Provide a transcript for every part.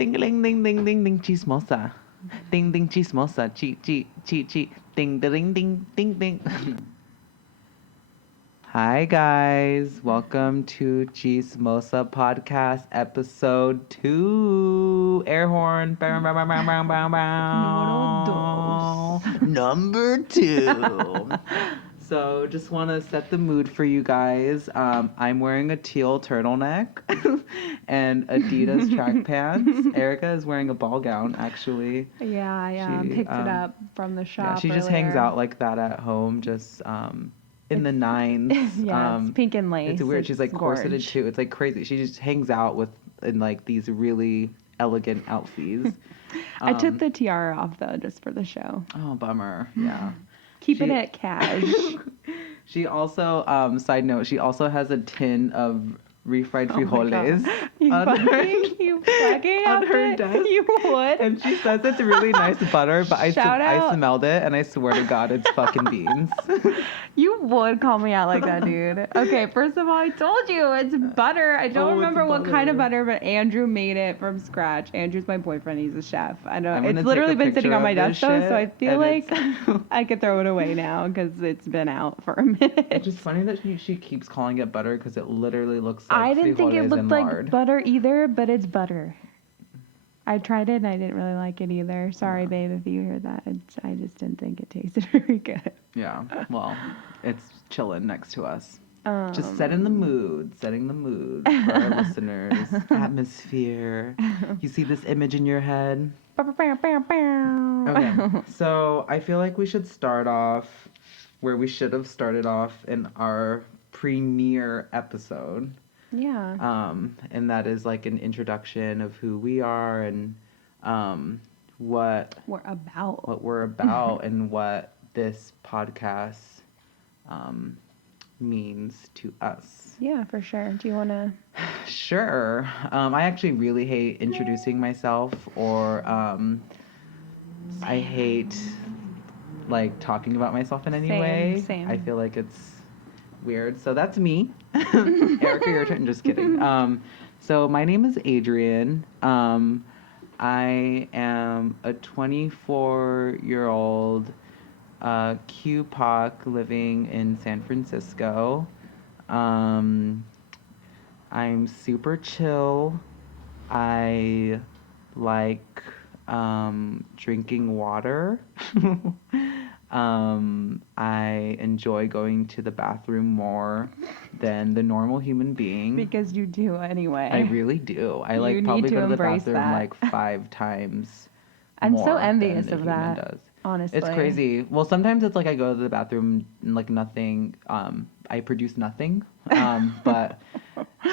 Ding ding ding ding ding ding chismosa. Ding ding chismosa. Cheat cheat cheat cheat. Ding ding ding ding ding. Hi guys, welcome to Chismosa Podcast Episode 2. Air horn. Bow, bow, bow, bow, bow, bow, bow. Number 2. So just want to set the mood for you guys. I'm wearing a teal turtleneck and Adidas track pants. Erika is wearing a ball gown, actually. Yeah, I picked it up from the shop. Yeah, she just hangs out like that at home, just in the nines. Yeah, it's pink and lace. It's weird. She's like corseted gorge. too. It's like crazy. She just hangs out in like these really elegant outfits. I took the tiara off though, just for the show. Oh, bummer. Yeah. Keeping it cash. She also, side note, she also has a tin of refried frijoles You fucking on her desk. You would. And she says it's really nice butter, but I smelled it and I swear to God it's fucking beans. You would call me out like that, dude. Okay, first of all, I told you it's butter. I don't remember what kind of butter, but Andrew made it from scratch. Andrew's my boyfriend. He's a chef. I know. It's literally been sitting on my desk though, so I feel like I could throw it away now because it's been out for a minute. It's just funny that she keeps calling it butter because it literally looks like I didn't think it looked like lard. butter either, but it's butter. I tried it and I didn't really like it either. Sorry, babe, if you hear that. I just didn't think it tasted very good. Yeah, well, it's chilling next to us. Just setting the mood for our listeners. Atmosphere. You see this image in your head? Okay, so I feel like we should start off where we should have started off in our premiere episode. Yeah. And that is like an introduction of who we are and what we're about and what this podcast means to us. Yeah, for sure. Do you want to? Sure. I actually really hate introducing myself, or I hate like talking about myself in any way. Same. I feel like it's weird. So that's me. Erika, your turn. Just kidding. So my name is Adrian. I am a 24-year-old QPOC living in San Francisco. I'm super chill. I like drinking water. I enjoy going to the bathroom more than the normal human being. Because you do anyway. I really do. I like probably go to the bathroom like 5 times. I'm so envious of that. Does. Honestly, it's crazy. Well, sometimes it's like I go to the bathroom and like nothing. I produce nothing. But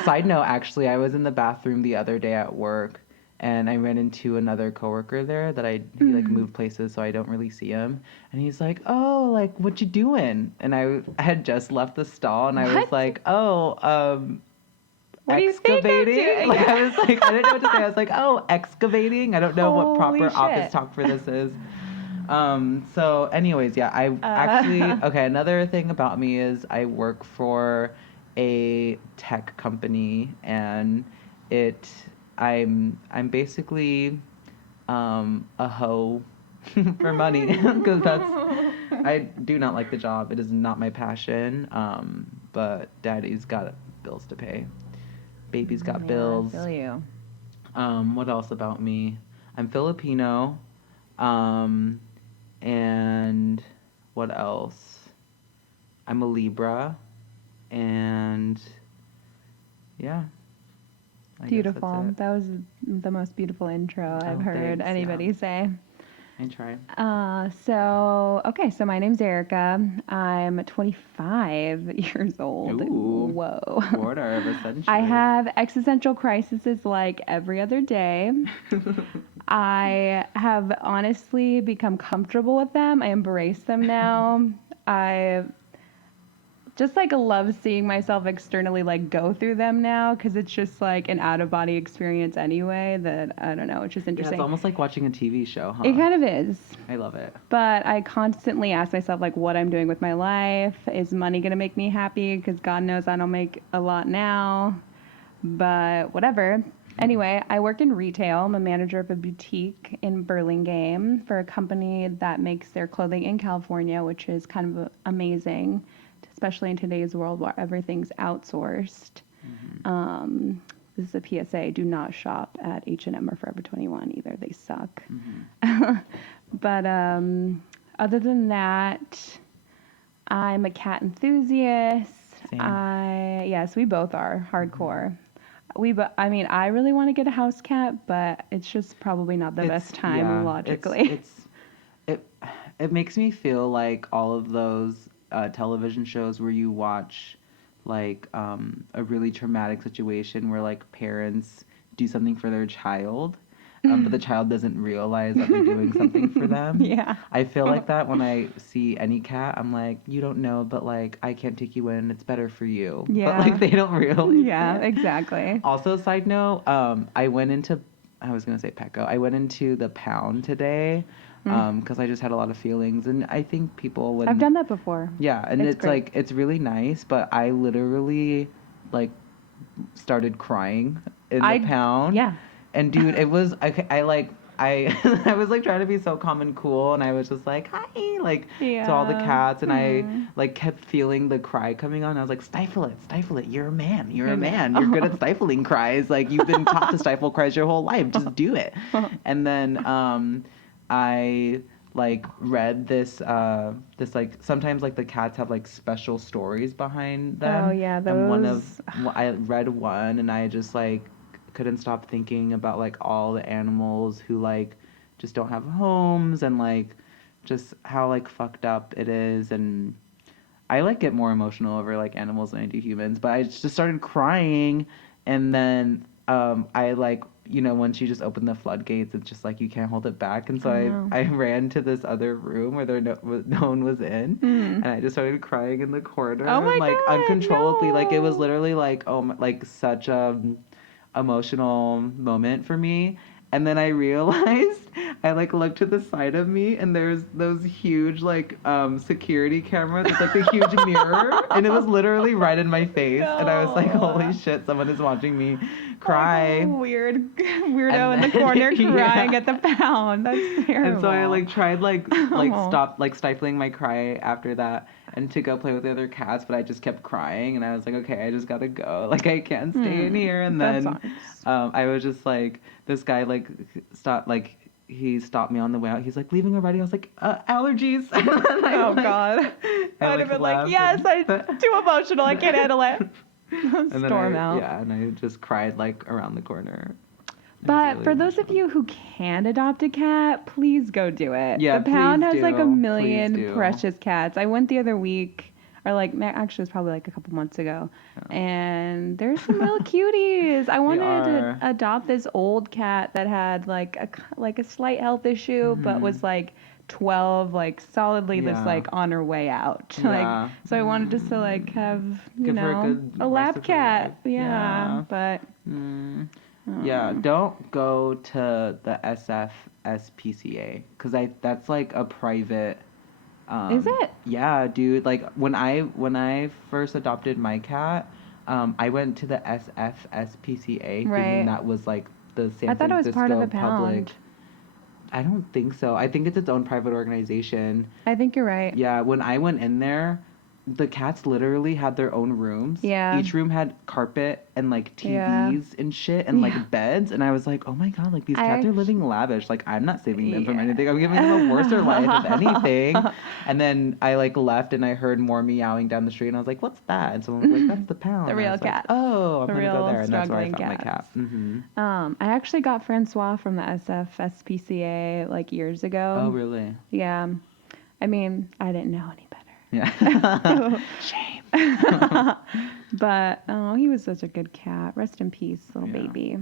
side note, actually, I was in the bathroom the other day at work. And I ran into another coworker there that he like moved places, so I don't really see him. And he's like, "Oh, like what you doing?" And I had just left the stall, and I was like, "Oh, what excavating." Like I was like, I didn't know what to say. I was like, "Oh, excavating." I don't know what proper office talk for this is. So, anyways, yeah, I actually another thing about me is I work for a tech company, and I'm basically a hoe for money because I do not like the job. It is not my passion. But daddy's got bills to pay. Baby's got bills. I feel you. What else about me? I'm Filipino. And what else? I'm a Libra. And yeah. Beautiful. That was the most beautiful intro I've heard anybody say. I try. So my name's Erika. I'm 25 years old. Ooh, whoa. Quarter of a century. I have existential crises like every other day. I have honestly become comfortable with them. I embrace them now. I just like love seeing myself externally like go through them now because it's just like an out of body experience anyway that I don't know, it's just interesting. Yeah, it's almost like watching a TV show, huh? It kind of is. I love it. But I constantly ask myself like what I'm doing with my life. Is money going to make me happy? Because God knows I don't make a lot now. But whatever. Anyway, I work in retail. I'm a manager of a boutique in Burlingame for a company that makes their clothing in California, which is kind of amazing, especially in today's world where everything's outsourced. This is a PSA. Do not shop at H&M or Forever 21 either. They suck. But other than that, I'm a cat enthusiast. Same. Yes, we both are hardcore. I mean, I really want to get a house cat, but it's just probably not the best time logically. It makes me feel like all of those television shows where you watch like a really traumatic situation where like parents do something for their child, but the child doesn't realize that they're doing something for them. Yeah. I feel like that when I see any cat. I'm like, you don't know, but like I can't take you in. It's better for you. Yeah. But like they don't realize. Yeah, it. exactly. Also, side note, I was gonna say Petco. I went into the Pound today because I just had a lot of feelings, and I think people I've done that before. Yeah, and it's like it's really nice, but I literally like started crying in the Pound. Yeah. And dude, it was I was like trying to be so calm and cool, and I was just like hi, like to all the cats, and I like kept feeling the cry coming on. I was like, stifle it, you're a man, you're good at stifling cries, like you've been taught to stifle cries your whole life, just do it. And then I like read this like sometimes like the cats have like special stories behind them. Oh yeah, those. And I read one, and I just like couldn't stop thinking about like all the animals who like just don't have homes, and like just how like fucked up it is. And I like get more emotional over like animals than I do humans, but I just started crying. And then I like, you know, once you just open the floodgates, it's just like you can't hold it back. And so I ran to this other room where no one was in, and I just started crying in the corner. Oh my like God, uncontrollably. no. Like it was literally like like such a emotional moment for me. And then I realized I like looked to the side of me, and there's those huge like security cameras with like a huge mirror, and it was literally right in my face. No. And I was like, holy shit, someone is watching me cry. Like weirdo in the corner crying at the Pound. That's terrible. And so I like tried stop like stifling my cry after that and to go play with the other cats, but I just kept crying, and I was like, okay, I just gotta go. Like I can't stay in here. And then I was just like, this guy like he stopped me on the way out. He's like, leaving already? I was like, allergies. Oh God. I would have been like, yes, I'm too emotional. I can't handle it. Storm out. Yeah, and I just cried like around the corner. But really for those of you who can adopt a cat, please go do it. Yeah, the Pound has like a million precious cats. I went the other week, or like actually it was probably like a couple months ago, and there's some real cuties. I wanted to adopt this old cat that had like a slight health issue, but was like 12, like solidly this like on her way out. Like so I wanted just to like have a lap cat. But. Yeah, don't go to the SFSPCA because that's like a private. Is it? Yeah, dude. Like when I first adopted my cat, I went to the SFSPCA thinking that was like the San Francisco I thought it was part of the Public. Pound. I don't think so. I think it's its own private organization. I think you're right. Yeah, when I went in there, the cats literally had their own rooms. Yeah. Each room had carpet and like TVs and shit and like beds. And I was like, oh my God, like these cats are living lavish. Like I'm not saving them from anything. I'm giving them a worse life, if anything. And then I like left, and I heard more meowing down the street, and I was like, what's that? And someone was like, that's the Pound. The real cat. Like, oh, I'm going to go there. And that's where I found cats. my cat. Mm-hmm. I actually got Francois from the SFSPCA like years ago. Oh, really? Yeah. I mean, I didn't know any better. Yeah. Shame. But he was such a good cat. Rest in peace, little baby.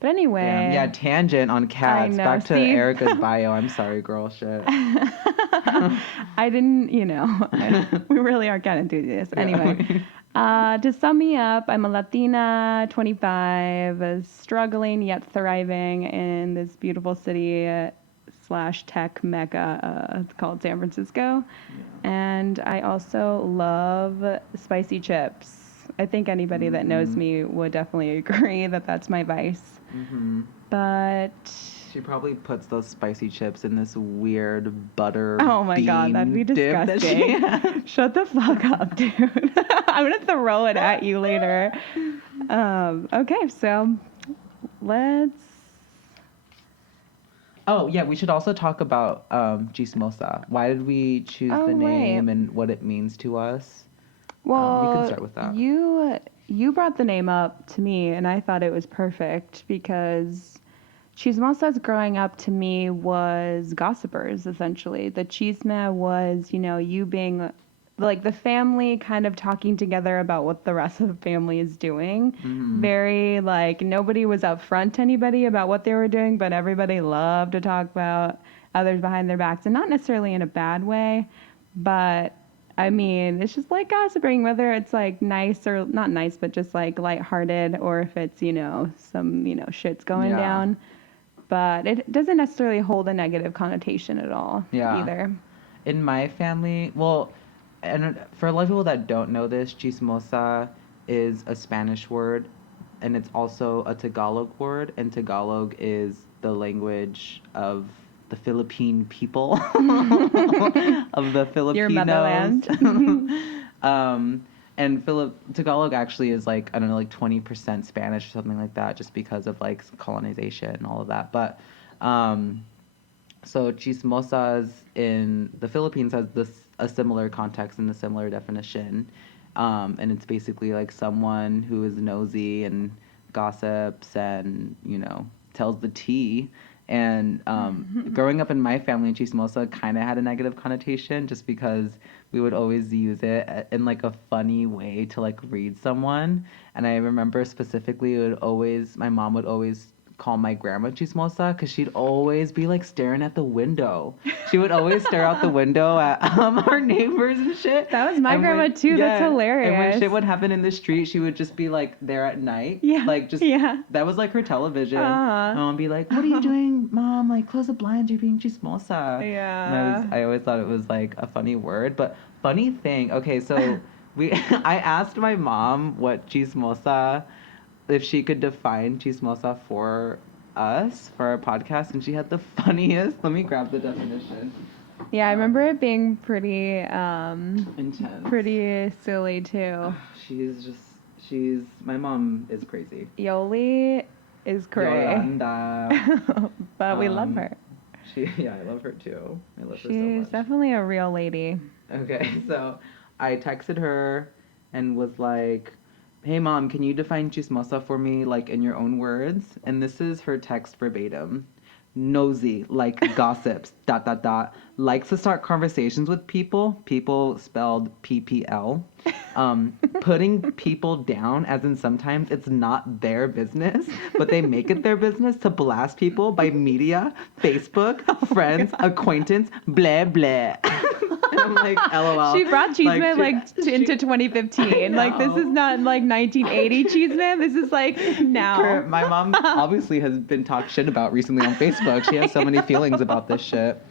But anyway. Yeah, tangent on cats. I know. Back to Erika's bio. I'm sorry, girl. Shit. I didn't, we really aren't going to do this. Anyway. To sum me up, I'm a Latina, 25, struggling yet thriving in this beautiful city / tech mecca called San Francisco. And I also love spicy chips. I think anybody that knows me would definitely agree that that's my vice. Mm-hmm. But she probably puts those spicy chips in this weird butter. Oh my god, that'd be disgusting. Shut the fuck up, dude. I'm gonna throw it at you later. Okay, so let's. Oh yeah, we should also talk about Chismosa. Why did we choose the name and what it means to us? Well, you can start with that. You brought the name up to me, and I thought it was perfect because Chismosas growing up to me was gossipers, essentially. The chisme was, you being like the family kind of talking together about what the rest of the family is doing. Mm-hmm. Very like nobody was upfront to anybody about what they were doing, but everybody loved to talk about others behind their backs, and not necessarily in a bad way, but I mean, it's just like gossiping, whether it's like nice or not nice, but just like lighthearted, or if it's, some, shit's going down. But it doesn't necessarily hold a negative connotation at all either. In my family, and for a lot of people that don't know this, chismosa is a Spanish word, and it's also a Tagalog word, and Tagalog is the language of the Philippine people, of the Filipinos. Your motherland. And Tagalog actually is like, I don't know, like 20% Spanish or something like that, just because of like colonization and all of that. But so chismosas in the Philippines has a similar context and a similar definition. And it's basically like someone who is nosy and gossips and, tells the tea. And growing up in my family, chismosa kind of had a negative connotation just because we would always use it in like a funny way to like read someone. And I remember specifically my mom would always call my grandma chismosa because she'd always be like staring at the window. She would always stare out the window at our neighbors and shit. That was my grandma too. That's hilarious. And when shit would happen in the street, she would just be like there at night. That was like her television. My mom would be like, "What are you doing, Mom? Like close the blinds. You're being chismosa." Yeah. And I always thought it was like a funny word, but funny thing. Okay, so I asked my mom what chismosa, if she could define chismosa for us, for our podcast, and she had the funniest. Let me grab the definition. Yeah, I remember it being pretty intense. Pretty silly too. My mom is crazy. Yoli is crazy. But we love her. I love her too. I love her so much. She's definitely a real lady. Okay, so I texted her and was like, "Hey Mom, can you define chismosa for me, like in your own words?" And this is her text verbatim. "Nosy, like gossips, ... likes to start conversations with people spelled PPL. Putting people down, as in sometimes it's not their business, but they make it their business to blast people by media, Facebook, friends, acquaintance, blah, blah." And I'm like, LOL. She brought chisme into 2015. Like, this is not like 1980 chisme. This is like now. My mom obviously has been talked shit about recently on Facebook. She has so many feelings about this shit.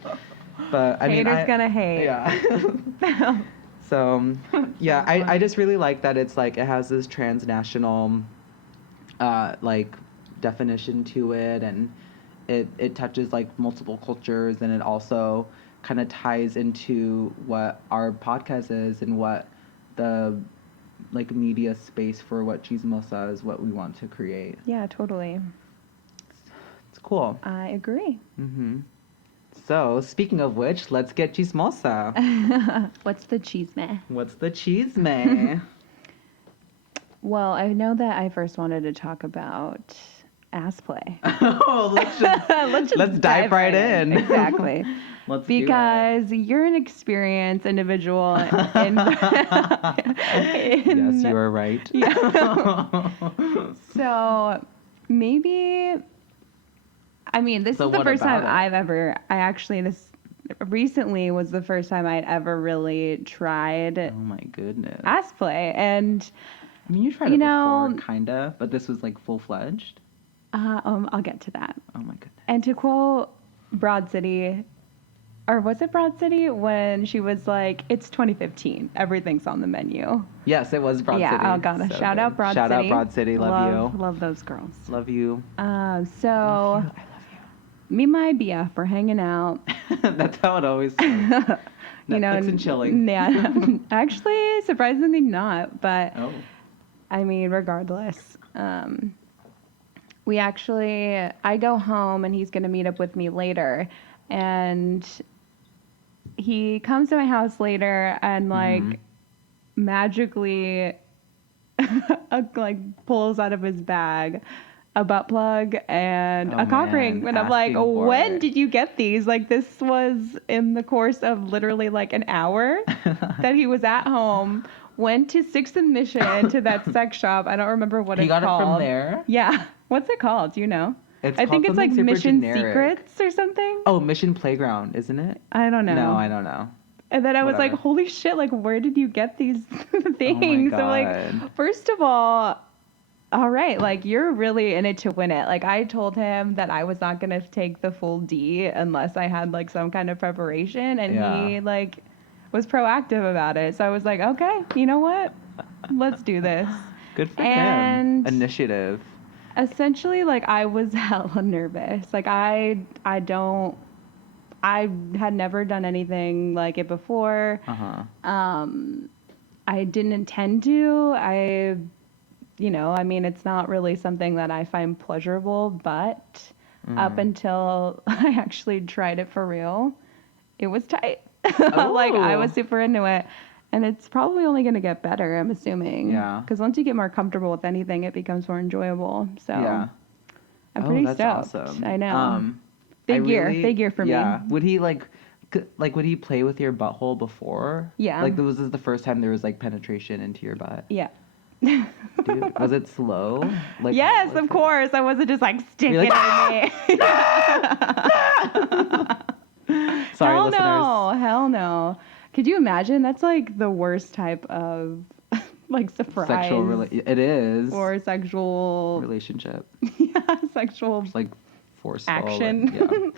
But I mean, haters gonna hate. Yeah. So, yeah, I just really like that it's like it has this transnational, like definition to it, and it touches like multiple cultures, and it also kind of ties into what our podcast is and what the like media space for what chismosa is, what we want to create. Yeah, totally. It's cool. I agree. Mm-hmm. So, speaking of which, let's get chismosa. What's the chisme? What's the chisme? Well, I know that I first wanted to talk about ass play. Oh, let's dive right in. Exactly. Because you're an experienced individual. Yes, you are right. Yeah. So maybe, I mean, this is the first time this recently was the first time I'd ever really tried. Oh my goodness. Ass play. And I mean, you tried it before, kinda, but this was like full-fledged. I'll get to that. Oh my goodness. And to quote Broad City, or was it Broad City when she was like, it's 2015, everything's on the menu. Yes, it was Broad City. Yeah, oh god, So shout good. out Broad City. Shout out Broad City. Love you. Love those girls. Love you. So Love you. I love me and my BF were hanging out. That's how it always starts. You know, Netflix and chilling. Yeah, actually, surprisingly not, but Oh. I mean, regardless, I go home and he's gonna meet up with me later, and he comes to my house later and like magically like pulls out of his bag a butt plug and a cock ring. And I'm like, when did you get these? Like, this was in the course of literally like an hour that he was at home, went to 6th and Mission to that sex shop. I don't remember what it's called. He got it from there? Yeah. What's it called? Do you know? I think it's like Mission Secrets or something. Oh, Mission Playground, isn't it? I don't know. No, I don't know. And then I was like, holy shit, like, where did you get these things? Oh my God. I'm like, first of all right, like, you're really in it to win it. Like, I told him that I was not going to take the full D unless I had, like, some kind of preparation. And he, like, was proactive about it. So I was like, okay, you know what? Let's do this. Good for him. Initiative. Essentially, like, I was hella nervous. Like, I had never done anything like it before. I didn't intend to. I mean, it's not really something that I find pleasurable, but up until I actually tried it for real, it was tight. Like, I was super into it. And it's probably only going to get better, I'm assuming. Yeah. Because once you get more comfortable with anything, it becomes more enjoyable. So yeah. I'm pretty that's stoked. Awesome. I know. Big year for me. Yeah. Would he would he play with your butthole before? Yeah. Like, was this the first time there was like penetration into your butt? Yeah. Dude, was it slow? Like, yes, of course. I wasn't just like sticking it in me. Sorry, Hell listeners. Hell no. Could you imagine? That's like the worst type of like surprise. It is. Or sexual relationship. Yeah, sexual. Just like forceful action.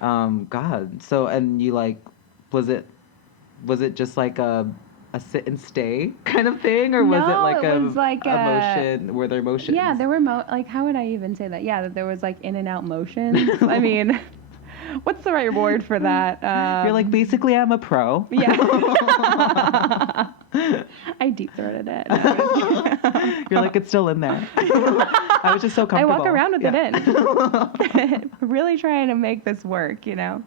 Yeah. God. So, and you like, was it just like a sit and stay kind of thing, or was it like motion? Were there motions? Yeah, there were like, how would I even say that? Yeah, that there was like in and out motions. I mean, what's the right word for that? You're like, basically, I'm a pro. Yeah. I deep throated it. You're like, it's still in there. I was just so comfortable. I walk around with it in. Really trying to make this work, you know.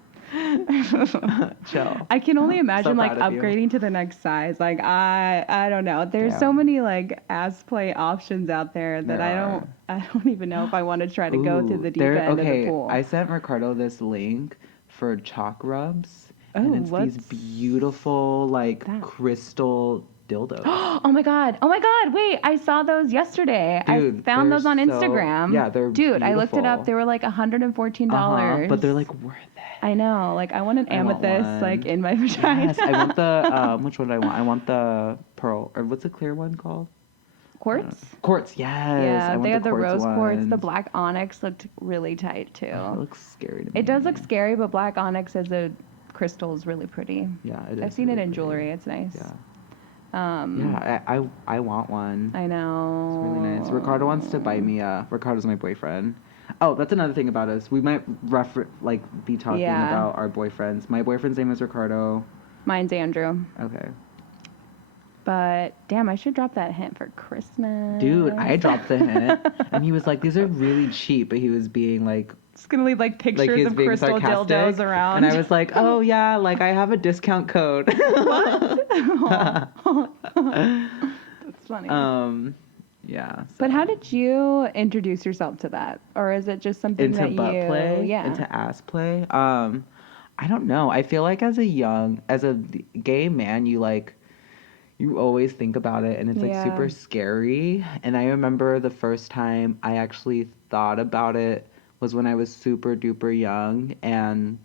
Chill. I can only imagine like upgrading you. to the next size. Like, I don't know. There's so many like ass play options out there that I don't even know if I want to try to go to the deep end of the pool. I sent Ricardo this link for chalk rubs, and it's these beautiful like crystal dildos. Oh my god! Wait, I saw those yesterday. Dude, I found those on Instagram. Yeah, they're Dude, beautiful. I looked it up. They were like $114. But they're like worth it. I know. Like, I want an amethyst like in my vagina. Yes, I want the which one do I want? I want the pearl, or what's the clear one called? Quartz? Quartz, yes. Yeah, they have the rose quartz. ones. The black onyx looked really tight too. It looks scary to me. It does look scary, but black onyx as a crystal is really pretty. Yeah, it is. I've seen really it in pretty. jewelry. It's nice. Yeah. Yeah, I want one. I know. It's really nice. Ricardo wants to buy me Ricardo's my boyfriend. Oh, that's another thing about us. We might be talking about our boyfriends. My boyfriend's name is Ricardo. Mine's Andrew. Okay. But damn, I should drop that hint for Christmas. Dude, I dropped the hint, and he was like, "These are really cheap," but he was being like, "It's gonna leave like pictures of crystal dildos around." And I was like, "Oh yeah, like I have a discount code." What? That's funny. Yeah. So. But how did you introduce yourself to that, or is it just something into that butt you play? Into ass play? I don't know. I feel like as a gay man, you always think about it, and it's like super scary. And I remember the first time I actually thought about it was when I was super duper young, and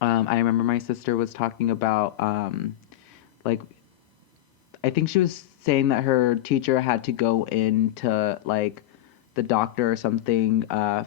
I remember my sister was talking about I think she was saying that her teacher had to go into like the doctor or something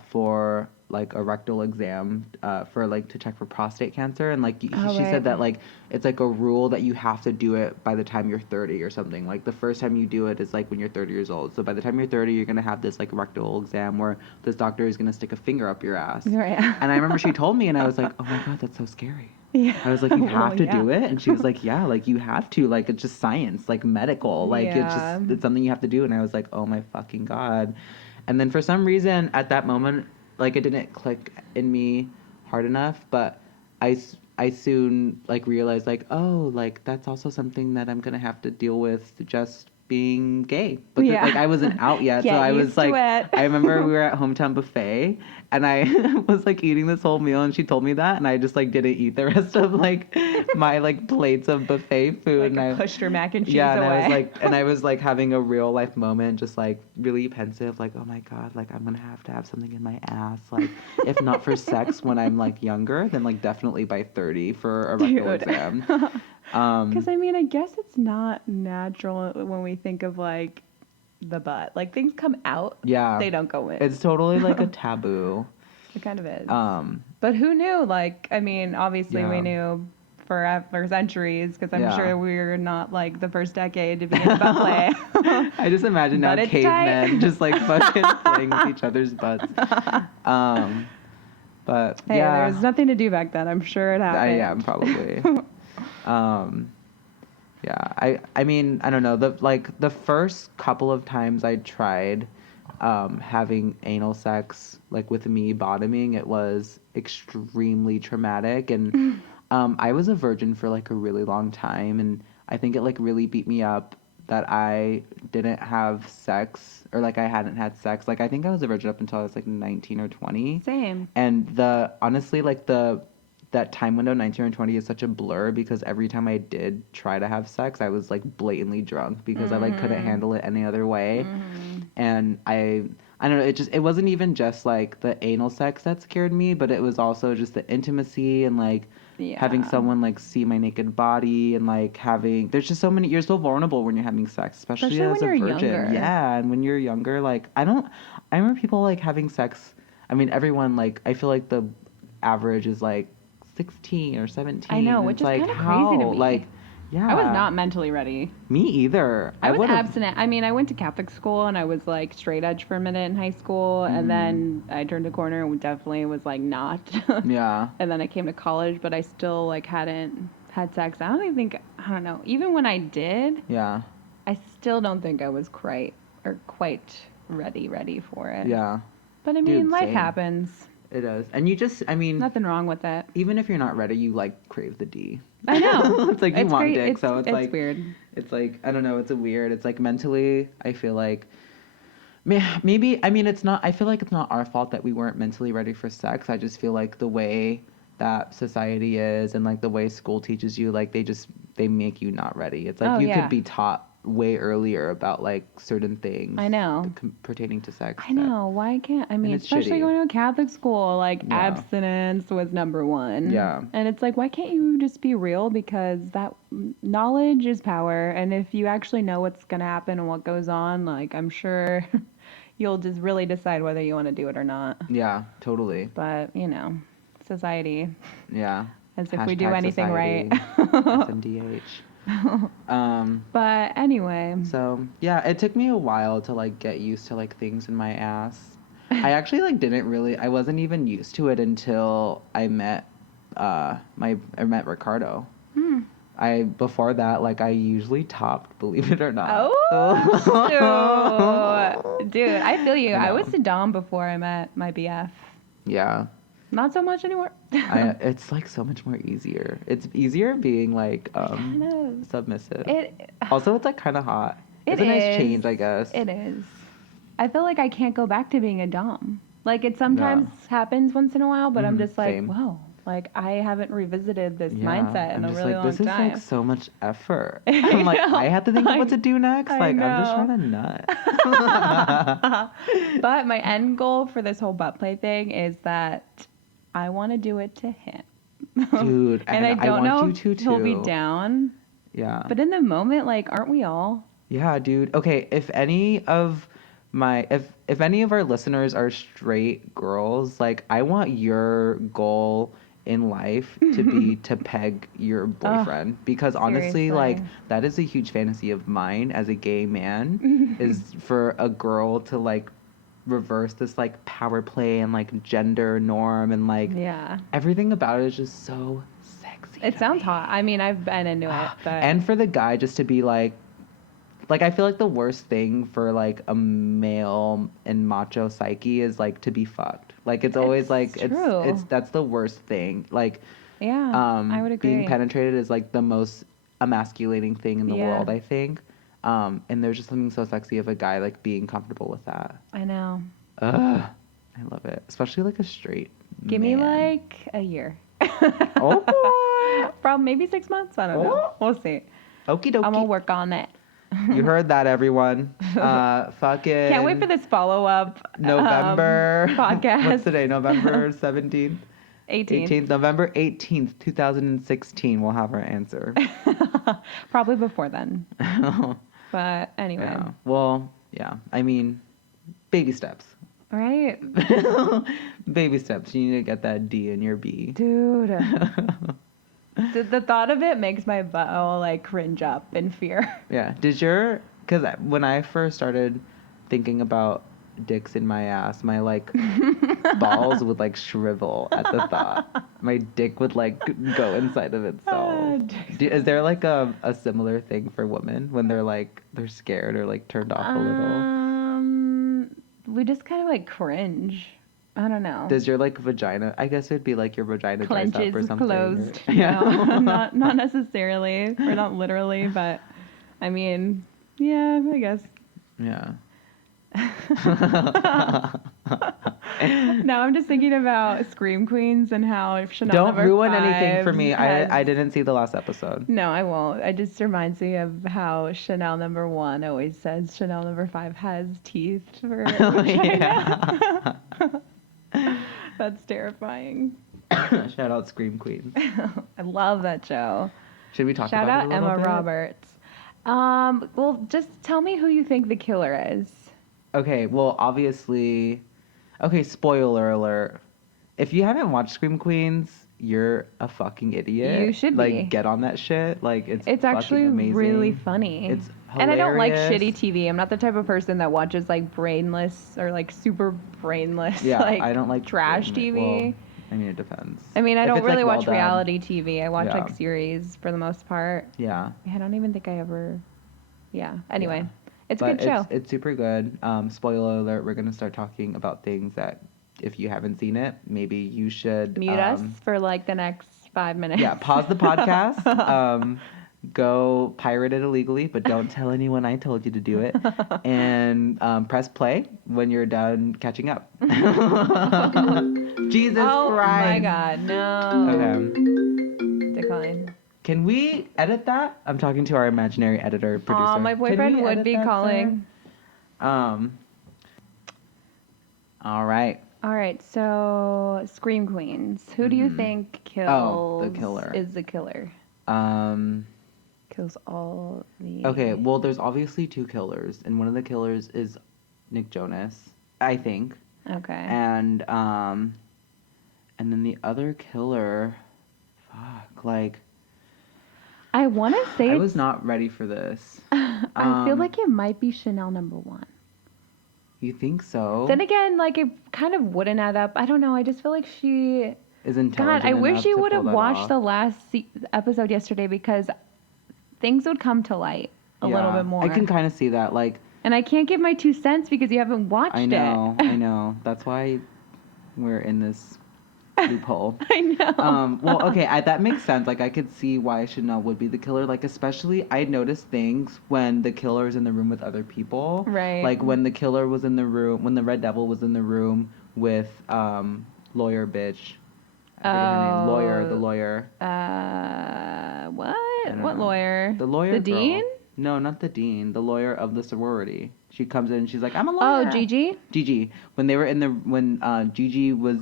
for like a rectal exam for like to check for prostate cancer, and like she right. said that like it's like a rule that you have to do it by the time you're 30 or something. Like the first time you do it is like when you're 30 years old. So by the time you're 30, you're gonna have this like rectal exam where this doctor is gonna stick a finger up your ass. Right. And I remember she told me, and I was like, oh my god, that's so scary. Yeah. I was like, you have to yeah. do it? And she was like, yeah, like you have to, like it's just science, like medical, like it's something you have to do. And I was like, oh my fucking god. And then for some reason at that moment, like it didn't click in me hard enough, but I soon like realized like, oh, like that's also something that I'm gonna have to deal with just being gay. But like I wasn't out yet, so I was like, I remember we were at Hometown Buffet, and I was like eating this whole meal, and she told me that, and I just like didn't eat the rest of like my like plates of buffet food, like and I pushed her mac and cheese and away. I was like having a real life moment, just like really pensive, like oh my god, like I'm gonna have to have something in my ass, like if not for sex when I'm like younger, then like definitely by 30 for a rectal exam. Because I mean, I guess it's not natural when we think of like the butt. Like things come out, they don't go in. It's totally like a taboo. It kind of is. But who knew? Like, I mean, obviously we knew for centuries, because I'm sure we're not like the first decade to be in butt play. I just imagine now cavemen just like fucking playing with each other's butts. But hey, there was nothing to do back then. I'm sure it happened. Yeah, probably. I mean, I don't know. The first couple of times I tried having anal sex, like with me bottoming, it was extremely traumatic, and I was a virgin for like a really long time, and I think it like really beat me up that I didn't have sex, or like I hadn't had sex. Like I think I was a virgin up until I was like 19 or 20. Same. And honestly, like that time window, 19 or 20, is such a blur, because every time I did try to have sex, I was like blatantly drunk because I like couldn't handle it any other way. And I don't know, it wasn't even just like the anal sex that scared me, but it was also just the intimacy and like having someone like see my naked body, and like there's just so many, you're so vulnerable when you're having sex, especially as a virgin. Younger. Yeah, and when you're younger, like I remember people like having sex. I mean, everyone, like I feel like the average is like 16 or 17. I know, which is like, kind of crazy to me. Like, yeah. I was not mentally ready. Me either. I was abstinent. I mean, I went to Catholic school, and I was like straight edge for a minute in high school, and then I turned a corner and definitely was like not. Yeah. And then I came to college, but I still like hadn't had sex. I don't know. Even when I did, I still don't think I was quite ready for it. Yeah. But I mean, life happens. It does. And you just, I mean, nothing wrong with it. Even if you're not ready, you like crave the D. I know. It's like you want dick, so it's like weird. It's like, I don't know, it's weird. It's like mentally, I feel like maybe, I mean, it's not, I feel like it's not our fault that we weren't mentally ready for sex. I just feel like the way that society is, and like the way school teaches you, like they make you not ready. It's like could be taught way earlier about like certain things. I know. Pertaining to sex. I know. Why can't, I mean, especially going to a Catholic school, like abstinence was number one. Yeah. And it's like, why can't you just be real? Because that knowledge is power. And if you actually know what's going to happen and what goes on, like I'm sure you'll just really decide whether you want to do it or not. Yeah, totally. But, society. Yeah. As if we do anything society. right. SMDH. But anyway. So yeah, it took me a while to like get used to like things in my ass. I actually like I wasn't even used to it until I met Ricardo. Before that, like I usually topped, believe it or not. Oh, dude, I feel you. I was a dom before I met my BF. Yeah. Not so much anymore. It's like so much more easier. It's easier being like submissive. Also, it's like kind of hot. It's a nice change, I guess. It is. I feel like I can't go back to being a dom. Like it sometimes happens once in a while, but I'm just like, whoa. Like I haven't revisited this mindset in a really long time. This is like so much effort. I'm like, I have to think of what to do next. I'm just trying to nut. But my end goal for this whole butt play thing is that I want to do it to him. Dude, and I don't know if he'll be down. Yeah. But in the moment, like, aren't we all? Yeah, dude. Okay, if any of if any of our listeners are straight girls, like I want your goal in life to be to peg your boyfriend, because honestly, like seriously. that is a huge fantasy of mine as a gay man, is for a girl to like reverse this like power play and like gender norm, and like Yeah. everything about it is just so sexy. It to sounds me. hot. I mean, I've been into it, but And for the guy just to be like I feel like the worst thing for like a male and macho psyche is like to be fucked. Like it's always It's like true. it's that's the worst thing. Like yeah, I would agree. being penetrated is like the most emasculating thing in the Yeah. world, I think. And there's just something so sexy of a guy like being comfortable with that. I know. Ugh, I love it, especially like a straight Give me man. like a year. Oh. From maybe 6 months. I don't know. We'll see. Okie dokie. I'm gonna work on it. You heard that, everyone. Fucking. Can't wait for this follow-up November podcast. What's today? November 17th? 18th. November 18th, 2016. We'll have our answer. Probably before then. But anyway. Yeah. Well, yeah. I mean, baby steps. Right? Baby steps. You need to get that D in your B. Dude. The thought of it makes my butt like cringe up in fear. Yeah. Because when I first started thinking about dicks in my ass, my like balls would like shrivel at the thought. My dick would like go inside of itself. Is there like a similar thing for women when they're scared or like turned off a little? We just kind of like cringe. I don't know. Does your like vagina? I guess it'd be like your vagina dries Clenches, up or something. closed. Or, yeah. No, not necessarily, or not literally, but I mean, yeah, I guess. Yeah. Now I'm just thinking about Scream Queens and how if Chanel Don't number ruin 5 anything for me. has- I didn't see the last episode. No, I won't. It just reminds me of how Chanel number 1 always says Chanel number 5 has teeth for vagina. That's terrifying. Shout out Scream Queens. I love that show. Should we talk Shout about out it a little Emma bit? Roberts. Well, just tell me who you think the killer is. Okay, well, obviously... Okay, spoiler alert. If you haven't watched Scream Queens, you're a fucking idiot. You should like, be. get on that shit. Like, it's Actually fucking amazing. really funny. It's hilarious. And I don't like shitty TV. I'm not the type of person that watches like brainless or like super brainless Yeah, like I don't like trash TV. Well, I mean, it depends. I mean, I If don't it's, really like, well watch done. reality TV. I watch Yeah. like series for the most part. Yeah. I don't even think I ever. Yeah. Anyway, Yeah. it's a But good show. It's super good. Spoiler alert, we're going to start talking about things that if you haven't seen it, maybe you should... Mute us for like the next 5 minutes. Yeah, pause the podcast. Go pirate it illegally, but don't tell anyone I told you to do it. And press play when you're done catching up. Jesus Oh Christ. my God, no. Okay. Decline. Can we edit that? I'm talking to our imaginary editor producer. My Can boyfriend we would edit be that, calling. Sarah? All right. All right, so Scream Queens. Who do you think kills? the killer. Is the killer? Kills all the. Okay, well, there's obviously 2 killers, and one of the killers is Nick Jonas, I think. Okay. And then the other killer, like, I want to say I was not ready for this. I feel like it might be Chanel number 1. You think so? Then again, like it kind of wouldn't add up. I don't know. I just feel like she. Is God, intelligent I wish enough you to would have pull that watched off. the last episode yesterday because things would come to light a little Yeah, bit more. I can kind of see that. Like, And I can't give my 2 cents because you haven't watched I know, it. I know. That's why we're in this loophole. I know. Well, okay, that makes sense. Like, I could see why Chanel would be the killer. Like, especially, I noticed things when the killer's in the room with other people. Right. Like, when the killer was in the room, when the Red Devil was in the room with lawyer bitch. I forget her name. Lawyer, the lawyer. What? don't What know. lawyer? The lawyer The girl. dean? No, not the dean. The lawyer of the sorority. She comes in and she's like, I'm a lawyer. Oh, Gigi? Gigi. When they were when Gigi was,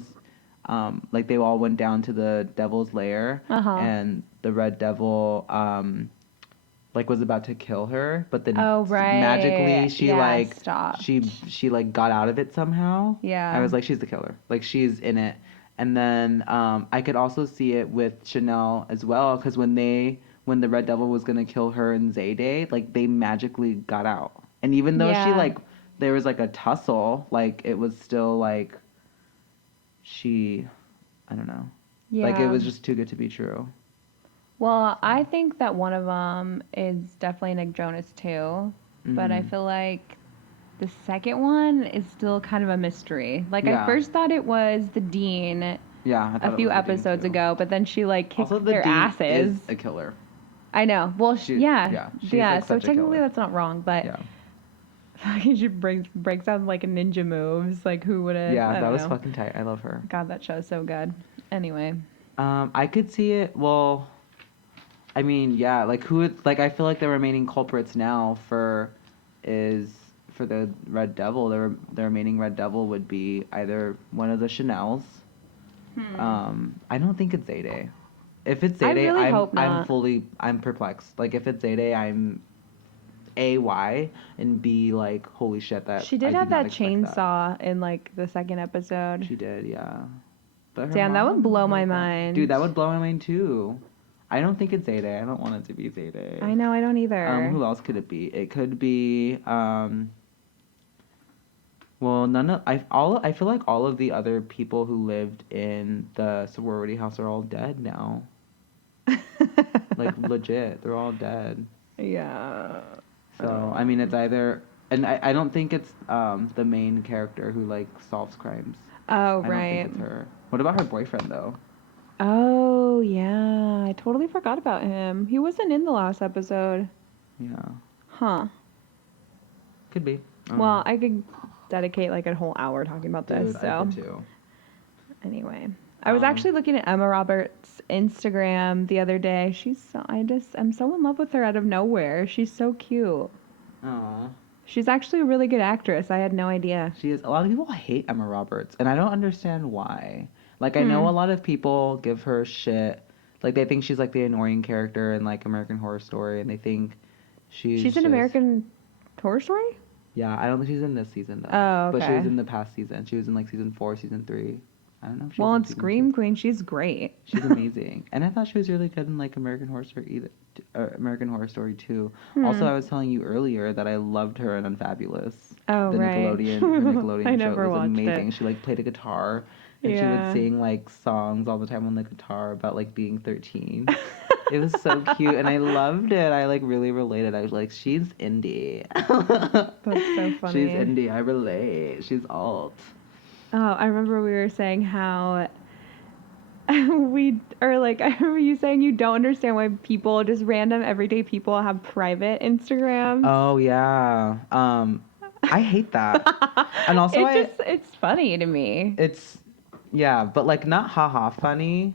like they all went down to the devil's lair, Uh-huh. and the Red Devil, like was about to kill her, but then right. magically she stopped. she like got out of it somehow. Yeah. I was like, she's the killer. Like she's in it. And then I could also see it with Chanel as well, because when the Red Devil was gonna kill her and Zayday, like they magically got out. And even though she like there was like a tussle, like it was still like I don't know. Yeah. Like it was just too good to be true. Well, I think that one of them is definitely Nick Jonas too, but I feel like the second one is still kind of a mystery. Like I first thought it was the Dean. Yeah, a few episodes ago, but then she like kicked also, their Dean asses. Is a killer. I know. Well, she's like so technically that's not wrong, but she breaks out like ninja moves. Like who would have? Yeah, that was fucking tight. I love her. God, that show's so good. Anyway. I could see it. Well, I mean, yeah, like who would like? I feel like the remaining culprits now for the Red Devil. The remaining Red Devil would be either one of the Chanels. I don't think it's Zayday. If it's Zayday, really hope not. I'm perplexed. Like if it's Zayday, I'm A, why, and B, like holy shit, that she did have that chainsaw in like the second episode. She did, yeah. But damn, that would blow my mind. Dude, that would blow my mind too. I don't think it's Zayday. I don't want it to be Zayday. I know, I don't either. Who else could it be? It could be well, I feel like all of the other people who lived in the sorority house are all dead now. Like legit, they're all dead. Yeah. So I mean, it's either, and I don't think it's the main character who like solves crimes. Oh, right. I don't think it's her. What about her boyfriend though? Oh yeah, I totally forgot about him. He wasn't in the last episode. Yeah. Huh. Could be. Well, I could dedicate like a whole hour talking about this. Dude, so. I could too. Anyway, I was actually looking at Emma Roberts' Instagram the other day. I'm so in love with her out of nowhere. She's so cute. Aww. She's actually a really good actress. I had no idea. She is. A lot of people hate Emma Roberts, and I don't understand why. Like, I know a lot of people give her shit. Like, they think she's, like, the annoying character in, like, American Horror Story, and they think she's in American Horror Story? Yeah, I don't think she's in this season, though. Oh, okay. But she was in the past season. She was in, like, season 4, season 3. I don't know if she was in season Scream 2. Queen, she's great. She's amazing. And I thought she was really good in, like, American Horror Story too. Also, I was telling you earlier that I loved her in Unfabulous. Oh, the right. Nickelodeon I show. never It was watched amazing. it. She, like, played a guitar. And she would sing, like, songs all the time on the guitar about, like, being 13. It was so cute, and I loved it. I, like, really related. I was like, she's indie. That's so funny. She's indie. I relate. She's alt. Oh, I remember we were saying how I remember you saying you don't understand why people, just random everyday people, have private Instagrams. Oh, yeah. I hate that. And also, it's funny to me. Yeah, but, like, not haha funny.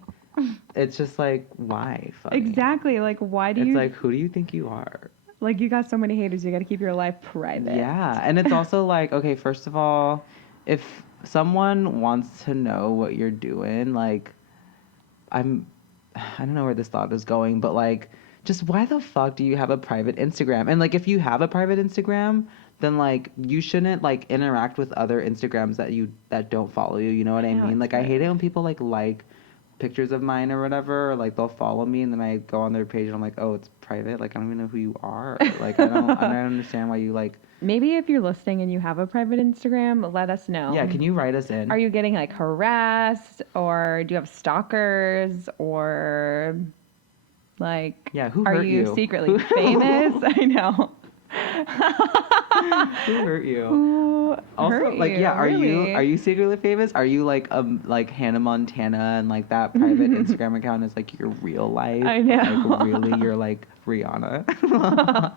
It's just, like, why funny? Exactly. Like, why do you... It's like, who do you think you are? Like, you got so many haters, you gotta keep your life private. Yeah, and it's also, like, okay, first of all, if someone wants to know what you're doing, like, I don't know where this thought is going, but, like, just why the fuck do you have a private Instagram? And, like, if you have a private Instagram, then, like, you shouldn't, like, interact with other Instagrams that don't follow you, you know what I mean? Like, I hate it when people, like pictures of mine or whatever, or, like, they'll follow me, and then I go on their page, and I'm like, oh, it's private? Like, I don't even know who you are. Like, I don't understand why you, like... Maybe if you're listening and you have a private Instagram, let us know. Yeah, can you write us in? Are you getting, like, harassed, or do you have stalkers, or, like... Yeah, who hurt you? Are you secretly famous? I know. Who hurt you? Who also, hurt like, you? yeah, Really? are you secretly famous? Are you like Hannah Montana, and like that private Instagram account is like your real life? I know. Like, really, you're like Rihanna.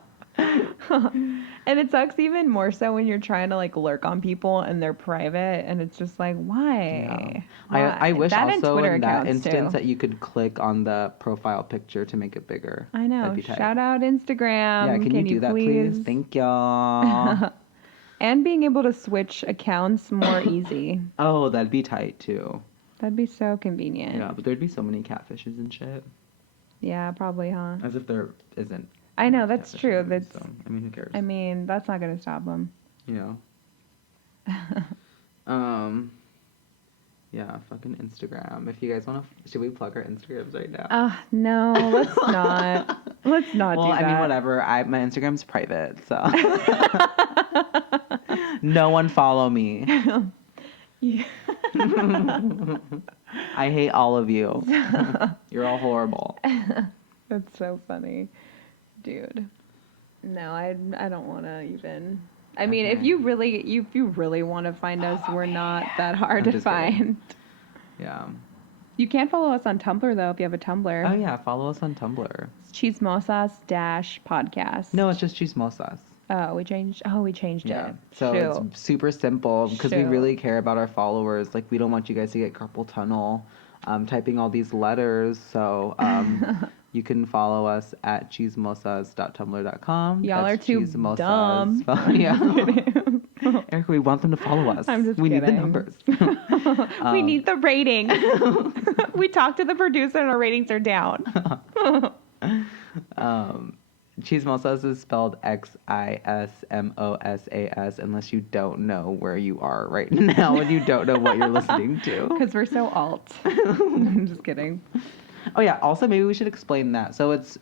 And it sucks even more so when you're trying to like lurk on people and they're private, and it's just like, why? Yeah. Why? I wish that also in that instance too. that you could click on the profile picture to make it bigger. I know. Shout out Instagram. Yeah, can you do that, please? Thank y'all. And being able to switch accounts more easy. Oh, that'd be tight too. That'd be so convenient. Yeah, but there'd be so many catfishes and shit. Yeah, probably, huh? As if there isn't I know, that's true. That's. So, I mean, who cares? I mean, that's not gonna stop them. You know. Yeah, fucking Instagram. If you guys want to, should we plug our Instagrams right now? No, let's not. Let's not do that. Well, I mean, whatever. My Instagram's private, so no one follow me. Yeah. I hate all of you. You're all horrible. That's so funny, dude. No, I don't want to even. I mean, Okay. if you really want to find us, we're not that hard I'm to just kidding. find. Yeah. You can follow us on Tumblr though if you have a Tumblr. Oh yeah, follow us on Tumblr. It's Chismosas-podcast. No, it's just Chismosas. Oh, we changed Yeah. it. So Shoot. it's super simple because we Shoot. really care about our followers. Like we don't want you guys to get carpal tunnel typing all these letters. So you can follow us at chismosas.tumblr.com. Y'all That's are too Chismosas. dumb. Yeah. Erica, we want them to follow us. I'm just we need the kidding. numbers. We need the ratings. We talked to the producer and our ratings are down. Chismosas is spelled Xismosas unless you don't know where you are right now and you don't know what you're listening to. Because we're so alt. I'm just kidding. Oh yeah, also maybe we should explain that. So it's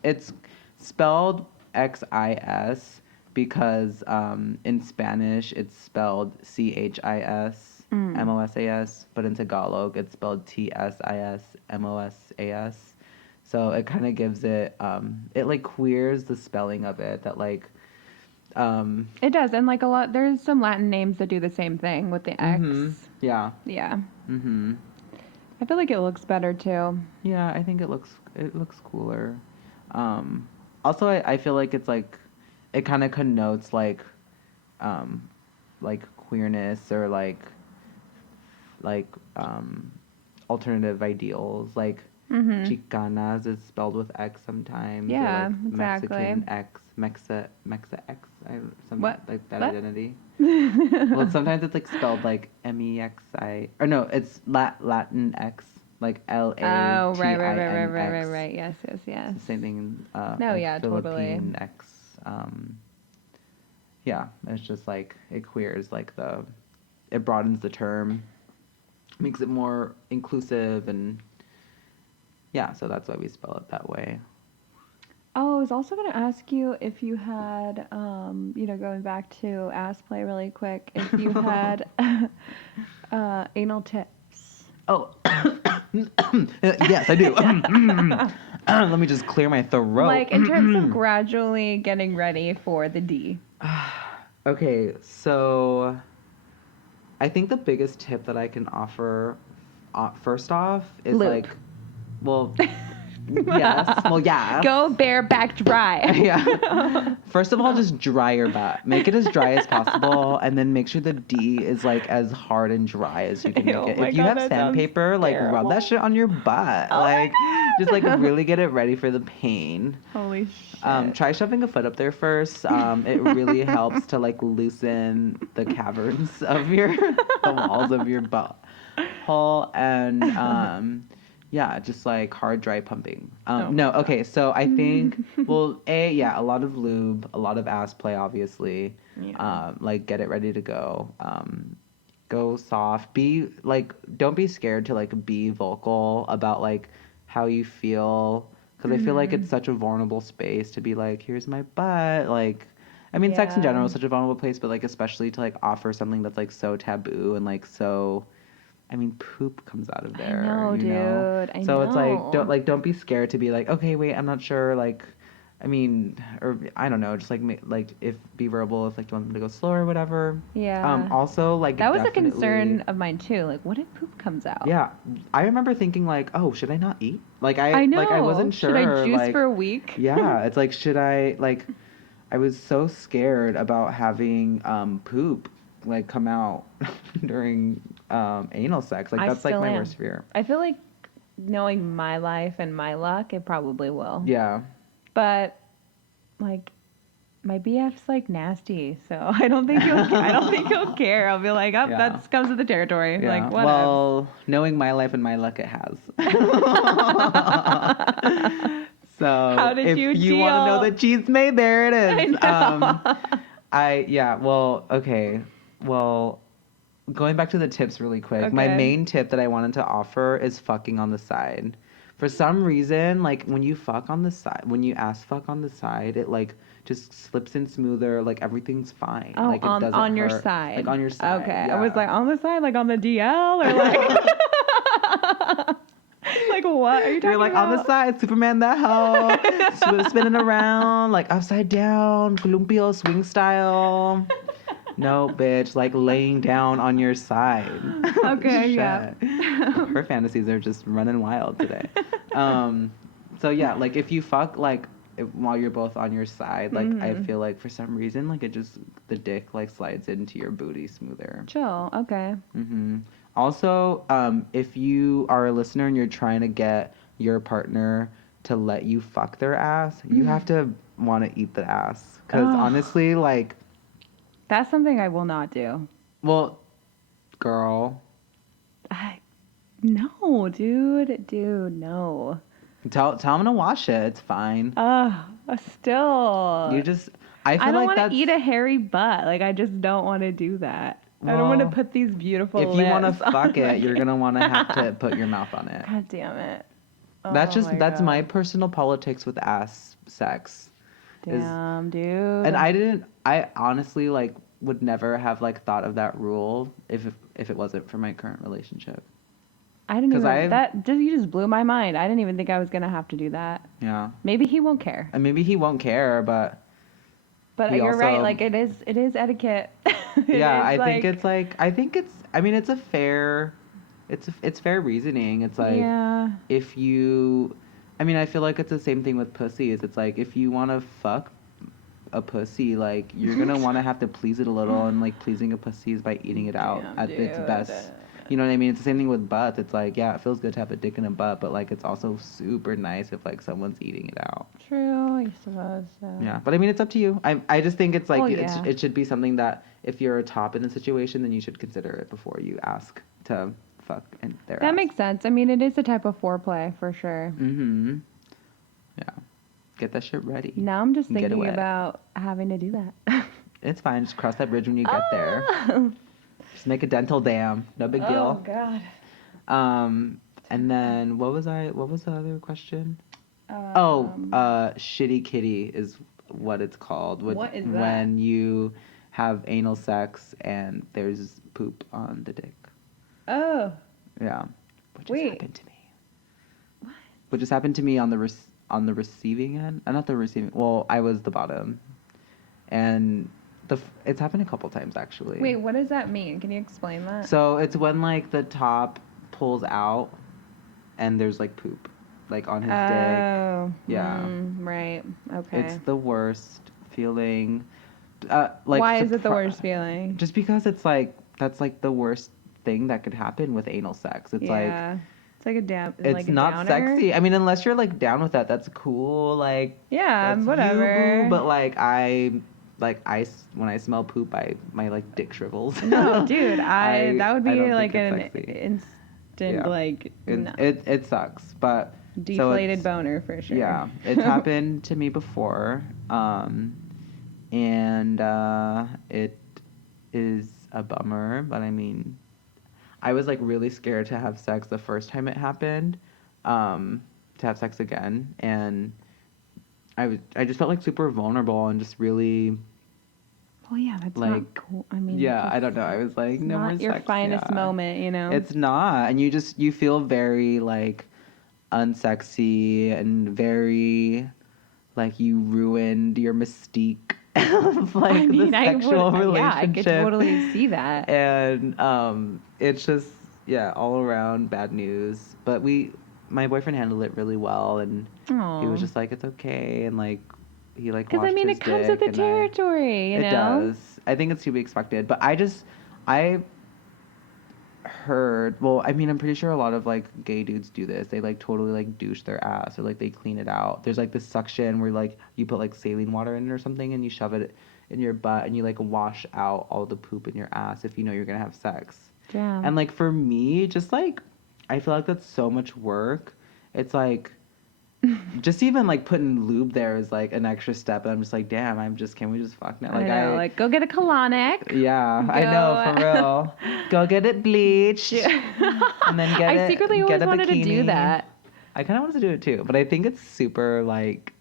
spelled Xis because in Spanish it's spelled CHISMOSAS, but in Tagalog it's spelled TSISMOSAS. So it kind of gives it it like queers the spelling of it that like It does, and like there's some Latin names that do the same thing with the X. Yeah. Yeah. Mhm. I feel like it looks better too. Yeah, I think it looks cooler. Also, I feel like it's like it kind of connotes like queerness or like alternative ideals. Like Chicanas is spelled with X sometimes. Yeah, or like exactly. Mexican X, Mexa X, something What? like that What? identity. Well, sometimes it's like spelled like MEXI, or no, it's Latin X, like LATIN. Oh, right. Yes. Same thing. No, like yeah, totally. Philippine X. Yeah, it's just like it queers like it broadens the term, makes it more inclusive, and yeah, so that's why we spell it that way. Oh, I was also going to ask you if you had, going back to ass play really quick, if you had anal tips. Oh, yes, I do. Let me just clear my throat. Like, in terms of gradually getting ready for the D. Okay, so I think the biggest tip that I can offer, first off, is Lube. like, well, yes, well, yeah. Go bareback dry. Yeah. First of all, just dry your butt. Make it as dry as possible, and then make sure the D is like as hard and dry as you can make it. If you have sandpaper, like rub that shit on your butt. Like, just like really get it ready for the pain. Holy shit. Try shoving a foot up there first. It really helps to like loosen the caverns of the walls of your butt hole, and yeah, just like hard dry pumping. No, okay, so I think well, a lot of lube, a lot of ass play, obviously. Yeah. Like get it ready to go. Go soft. Don't be scared to like be vocal about like how you feel. Because I feel like it's such a vulnerable space to be like, here's my butt. Like, I mean, sex in general is such a vulnerable place, but like especially to like offer something that's like so taboo and like so, I mean, poop comes out of there. I know, you know? dude. I So know. it's like don't be scared to be like, okay, wait, I'm not sure. Like, I mean, or I don't know, just like if be verbal if like you want them to go slower or whatever. Yeah. Also like that was a definitely- concern of mine too. Like, what if poop comes out? Yeah, I remember thinking like, oh, should I not eat? Like I know. Like I wasn't sure. Should I juice like, for a week? Yeah, it's like, should I like? I was so scared about having poop like come out during anal sex. Like that's like my worst fear. I feel like knowing my life and my luck, it probably will. Yeah. But like my BF's like nasty, so I don't think he'll care. I'll be like, Yeah. that comes with the territory. Yeah. Like, what? Well, knowing my life and my luck, it has. So how did if you want to know the cheese made, there it is. Okay. Well, going back to the tips really quick. Okay. My main tip that I wanted to offer is fucking on the side. For some reason, like when you fuck on the side, when you ass fuck on the side, it like just slips in smoother. Like everything's fine. Oh, like it doesn't on your hurt. side. Like on your side. Okay. Yeah. I was like on the side, like on the DL, or like. Like what are you talking about? You're like on the side, Superman the hell, spinning around like upside down, columpio swing style. No, bitch, like laying down on your side. Okay, yeah. Her fantasies are just running wild today. So yeah, like if you fuck like while you're both on your side, like I feel like for some reason like the dick like slides into your booty smoother. Chill. Okay. Also, if you are a listener and you're trying to get your partner to let you fuck their ass, you have to want to eat the ass. Because honestly, like... That's something I will not do. Well, girl. No, dude. Dude, no. Tell him to wash it. It's fine. Still. You just... I don't want to eat a hairy butt. Like, I just don't want to do that. Well, I don't want to put these beautiful lips. If you want to fuck it, you're going to want to have to put your mouth on it. God damn it. That's my personal politics with ass sex. Damn, dude. And I honestly, like, would never have, like, thought of that rule if it wasn't for my current relationship. I didn't even, you just blew my mind. I didn't even think I was going to have to do that. Yeah. Maybe he won't care. And maybe he won't care, but you're right. Like, it is etiquette. It's a fair, it's fair reasoning. It's like, if you, I feel like it's the same thing with pussies. It's like, if you want to fuck a pussy, like, you're going to want to have to please it a little, and, like, pleasing a pussy is by eating it out at its best. You know what I mean? It's the same thing with butts. It's like, yeah, it feels good to have a dick in a butt, but, like, it's also super nice if, like, someone's eating it out. True, I suppose so. Yeah, but it's up to you. I just think it's like, it should be something that if you're a top in the situation, then you should consider it before you ask to fuck in their ass. That makes sense. It is a type of foreplay for sure. Yeah. Get that shit ready. Now I'm just thinking about having to do that. It's fine. Just cross that bridge when you get there. Just make a dental dam. No big deal. Oh God. And then what was the other question? Shitty kitty is what it's called. What is that? When you have anal sex and there's poop on the dick. Oh. Yeah. Which just happened to me. What? Which just happened to me on the receiving end. Not the receiving. Well, I was the bottom, and it's happened a couple times actually. Wait, what does that mean? Can you explain that? So it's when like the top pulls out, and there's like poop, like on his dick. Oh. Yeah. Right. Okay. It's the worst feeling. Why is it the worst feeling? Just because it's like that's like the worst thing that could happen with anal sex. It's like. It's like it's like not downer. Sexy. Unless you're like down with that, that's cool. Like that's whatever. You, but when I smell poop, my like dick shrivels. No, dude, that would be like an instant like. It sucks, but deflated boner for sure. Yeah, it's happened to me before, and it is a bummer. But I was like really scared to have sex the first time it happened, to have sex again, and I just felt like super vulnerable and just really. Oh yeah, that's like, not cool. I don't know. I was like, no more sex. Not your finest moment, you know. It's not, and you feel very like unsexy and very like you ruined your mystique. Of like the sexual relationship. Yeah, I could totally see that. And it's just all around bad news. But my boyfriend handled it really well, and he was just like, it's okay, and like he like washed his dick. Because it comes with the territory, you know. It does. I think it's to be expected, but I heard. Well, I'm pretty sure a lot of like gay dudes do this. They like totally like douche their ass or like they clean it out. There's like this suction where like you put like saline water in it or something and you shove it in your butt and you like wash out all the poop in your ass if you know you're gonna have sex. Yeah. And like for me, just like I feel like that's so much work. It's like just even like putting lube there is like an extra step. And I'm just like, damn, can we just fuck now? Like, I know, like, go get a colonic. Yeah, I know, for real. Go get it bleached. And then I secretly always wanted to do that. I kind of wanted to do it too, but I think it's super like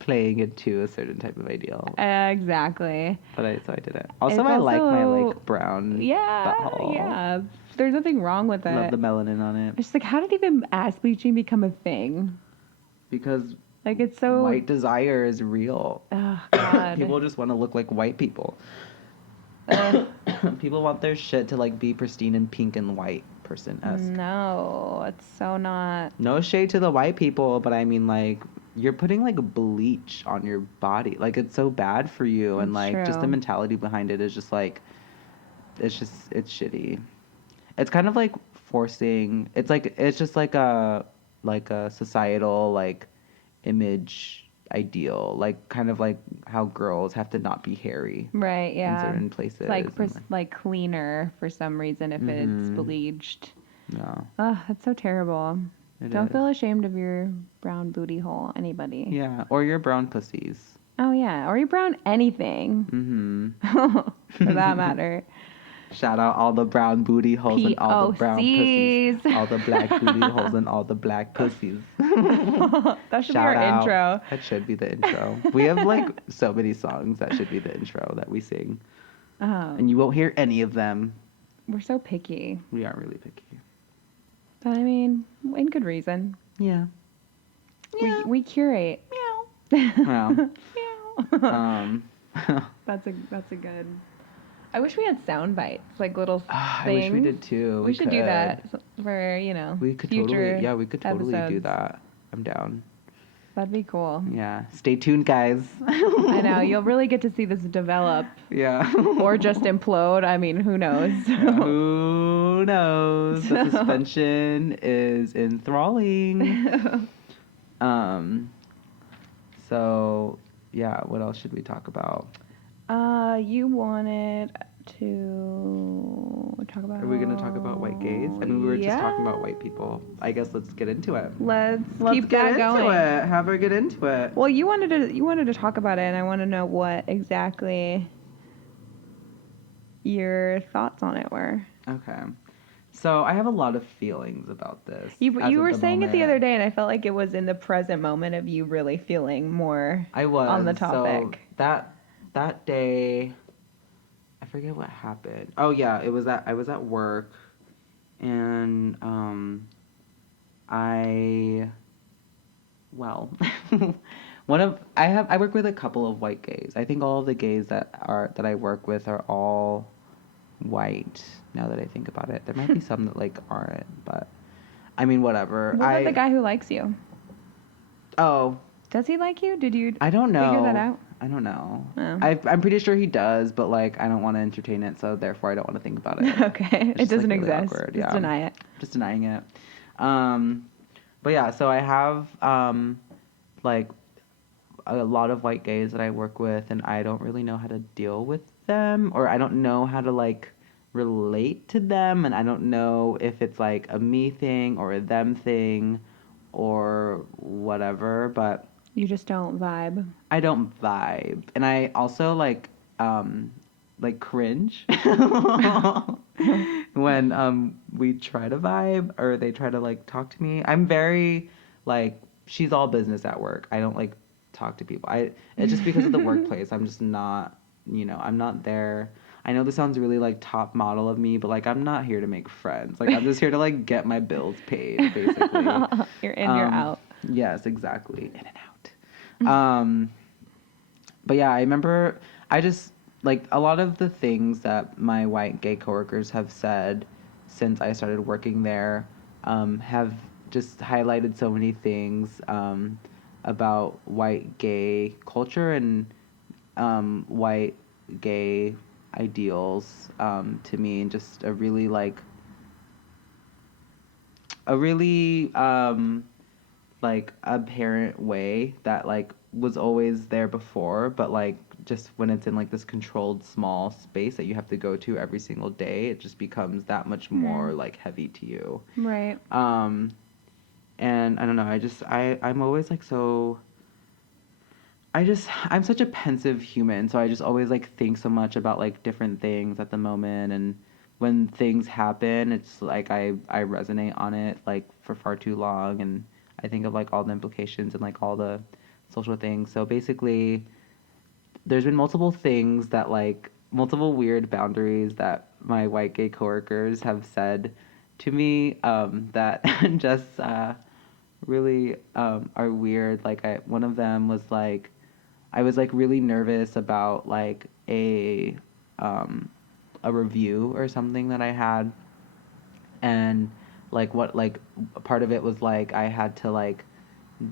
playing into a certain type of ideal. Exactly. So I did it. Also, I like my like brown butthole. Yeah. There's nothing wrong with it. Love the melanin on it. It's just like, how did even ass bleaching become a thing? Because like, it's so white desire is real. Oh God. People just want to look like white people. People want their shit to like be pristine and pink and white person-esque. No, it's so not. No shade to the white people, but I mean, like, you're putting like bleach on your body. Like, it's so bad for you, and like just the mentality behind it is just like, it's shitty. It's kind of like forcing. It's just like a societal like image ideal, like kind of like how girls have to not be hairy, right? Yeah, in certain places, like cleaner for some reason if it's bleached. No, oh, that's so terrible. Don't feel ashamed of your brown booty hole, anybody. Yeah, or your brown pussies. Oh yeah, or your brown anything. For that matter. Shout out all the brown booty holes and all the brown pussies. All the black booty holes and all the black pussies. That should be our intro. That should be the intro. We have like so many songs that should be the intro that we sing. And you won't hear any of them. We're so picky. We are really picky. But I mean, in good reason. Yeah. We curate. Meow. Meow. That's a good. I wish we had sound bites, like little things. I wish we did too. We should do that for, we could future totally do that. I'm down. That'd be cool. Yeah. Stay tuned, guys. I know. You'll really get to see this develop. Yeah. Or just implode. I mean, who knows? Who knows? The suspension is enthralling. So, yeah, what else should we talk about? You wanted to talk about... Are we going to talk about white gays? I mean, we were just talking about white people. I guess let's get into it. Let's keep that going. Have her get into it. Well, you wanted to talk about it, and I want to know what exactly your thoughts on it were. Okay. So I have a lot of feelings about this. You were saying it the other day, and I felt like it was in the present moment of you really feeling more on the topic. So that day, I forget what happened. Oh yeah, I was at work, and I work with a couple of white gays. I think all of the gays that I work with are all white. Now that I think about it, there might be some that like aren't, but I mean whatever. What about the guy who likes you? Oh, does he like you? Did you? I don't know. Figure that out? I don't know. Oh. I'm pretty sure he does, but like I don't want to entertain it, so therefore I don't want to think about it. Okay, it doesn't like, really exist. Awkward. Just deny it. Just denying it. But yeah, so I have like a lot of white gays that I work with, and I don't really know how to deal with them, or I don't know how to like relate to them, and I don't know if it's like a me thing or a them thing or whatever, but you just don't vibe. I don't vibe. And I also like cringe when we try to vibe or they try to like talk to me. I'm very like, she's all business at work. I don't like talk to people. It's just because of the workplace. I'm just not, I'm not there. I know this sounds really like top model of me, but like I'm not here to make friends. Like I'm just here to like get my bills paid, basically. You're in, you're out. Yes, exactly. In and out. But yeah, I remember I just like a lot of the things that my white gay coworkers have said since I started working there have just highlighted so many things about white gay culture and white gay ideals to me, and just a really like apparent way that like was always there before, but like just when it's in like this controlled small space that you have to go to every single day, it just becomes that much more like heavy to you. Right. And I don't know, I'm always like so, I'm such a pensive human, so I just always like think so much about like different things at the moment, and when things happen, it's like I resonate on it like for far too long, and I think of like all the implications and like all the social things. So basically, there's been multiple things that like multiple weird boundaries that my white gay coworkers have said to me that just really are weird. Like one of them was like, I was like really nervous about like um, a review or something that I had, and like what like part of it was like I had to like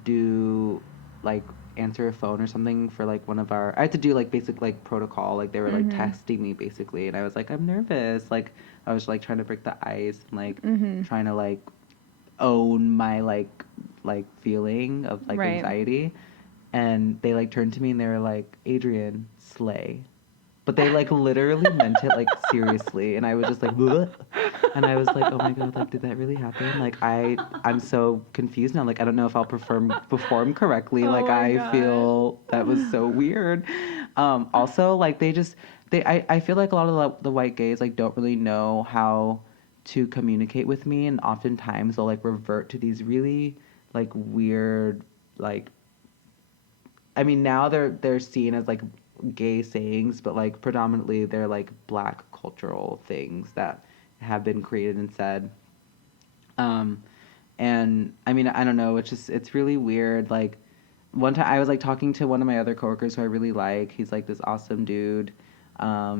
do like answer a phone or something for like one of our, I had to do like basic like protocol, like they were like texting me basically, and I was like, I'm nervous, like I was like trying to break the ice and like trying to like own my like feeling of like Right. anxiety. And they like turned to me and they were like, Adrian, slay. But they like literally meant it like seriously, and I was just like, "Bleh." And I was like, oh my god, like did that really happen? Like I'm so confused now. Like I don't know if I'll perform correctly. Oh Like my I God. feel that was so weird. Also like I feel like a lot of the white gays like don't really know how to communicate with me, and oftentimes they'll like revert to these really like weird like, I mean, now they're seen as like gay sayings, but like predominantly they're like black cultural things that have been created and said. Um, and I mean, I don't know. It's really weird. Like one time I was like talking to one of my other coworkers who I really like. He's like this awesome dude,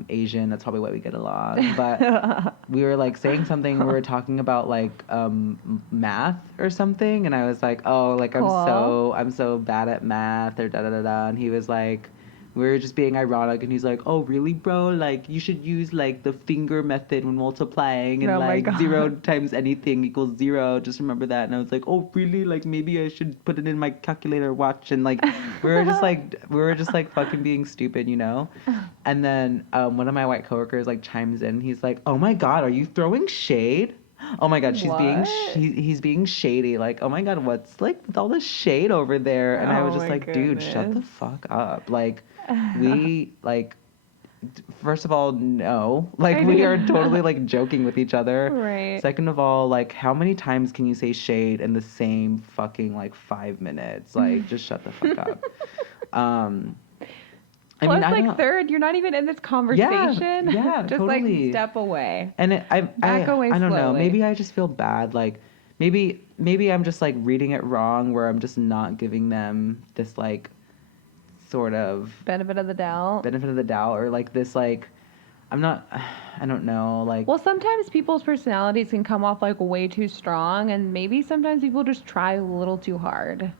Asian. That's probably why we get along. But we were like saying something. We were talking about like math or something, and I was like, oh, like Cool. I'm so bad at math or da da da da. And he was like, we were just being ironic, and he's like, oh really, bro? Like you should use like the finger method when multiplying, and Oh my like 0 God. times anything equals 0. Just remember that. And I was like, oh really? Like maybe I should put it in my calculator watch. And like we were just like fucking being stupid, you know. And then one of my white coworkers like chimes in. He's like, "Oh my god, are you throwing shade? Oh my god, What? he's being shady. Like, oh my god, what's like with all this shade over there?" And I was Oh just my like, "Dude, shut the goodness. fuck up. Like, we like first of all, no. Like I we mean, are totally like joking with each other. right. Second of all, like how many times can you say shade in the same fucking like 5 minutes? Like just shut the fuck up." Um I mean, Plus, I like, don't. third, you're not even in this Yeah, conversation. yeah, Just like totally. step away. And Back away I don't know. slowly. Maybe I just feel bad. Like maybe I'm just like reading it wrong, where I'm just not giving them this like sort of Benefit of the doubt. benefit of the doubt, or like this like I'm not. I don't know. Like Well, sometimes people's personalities can come off like way too strong, and maybe sometimes people just try a little too hard.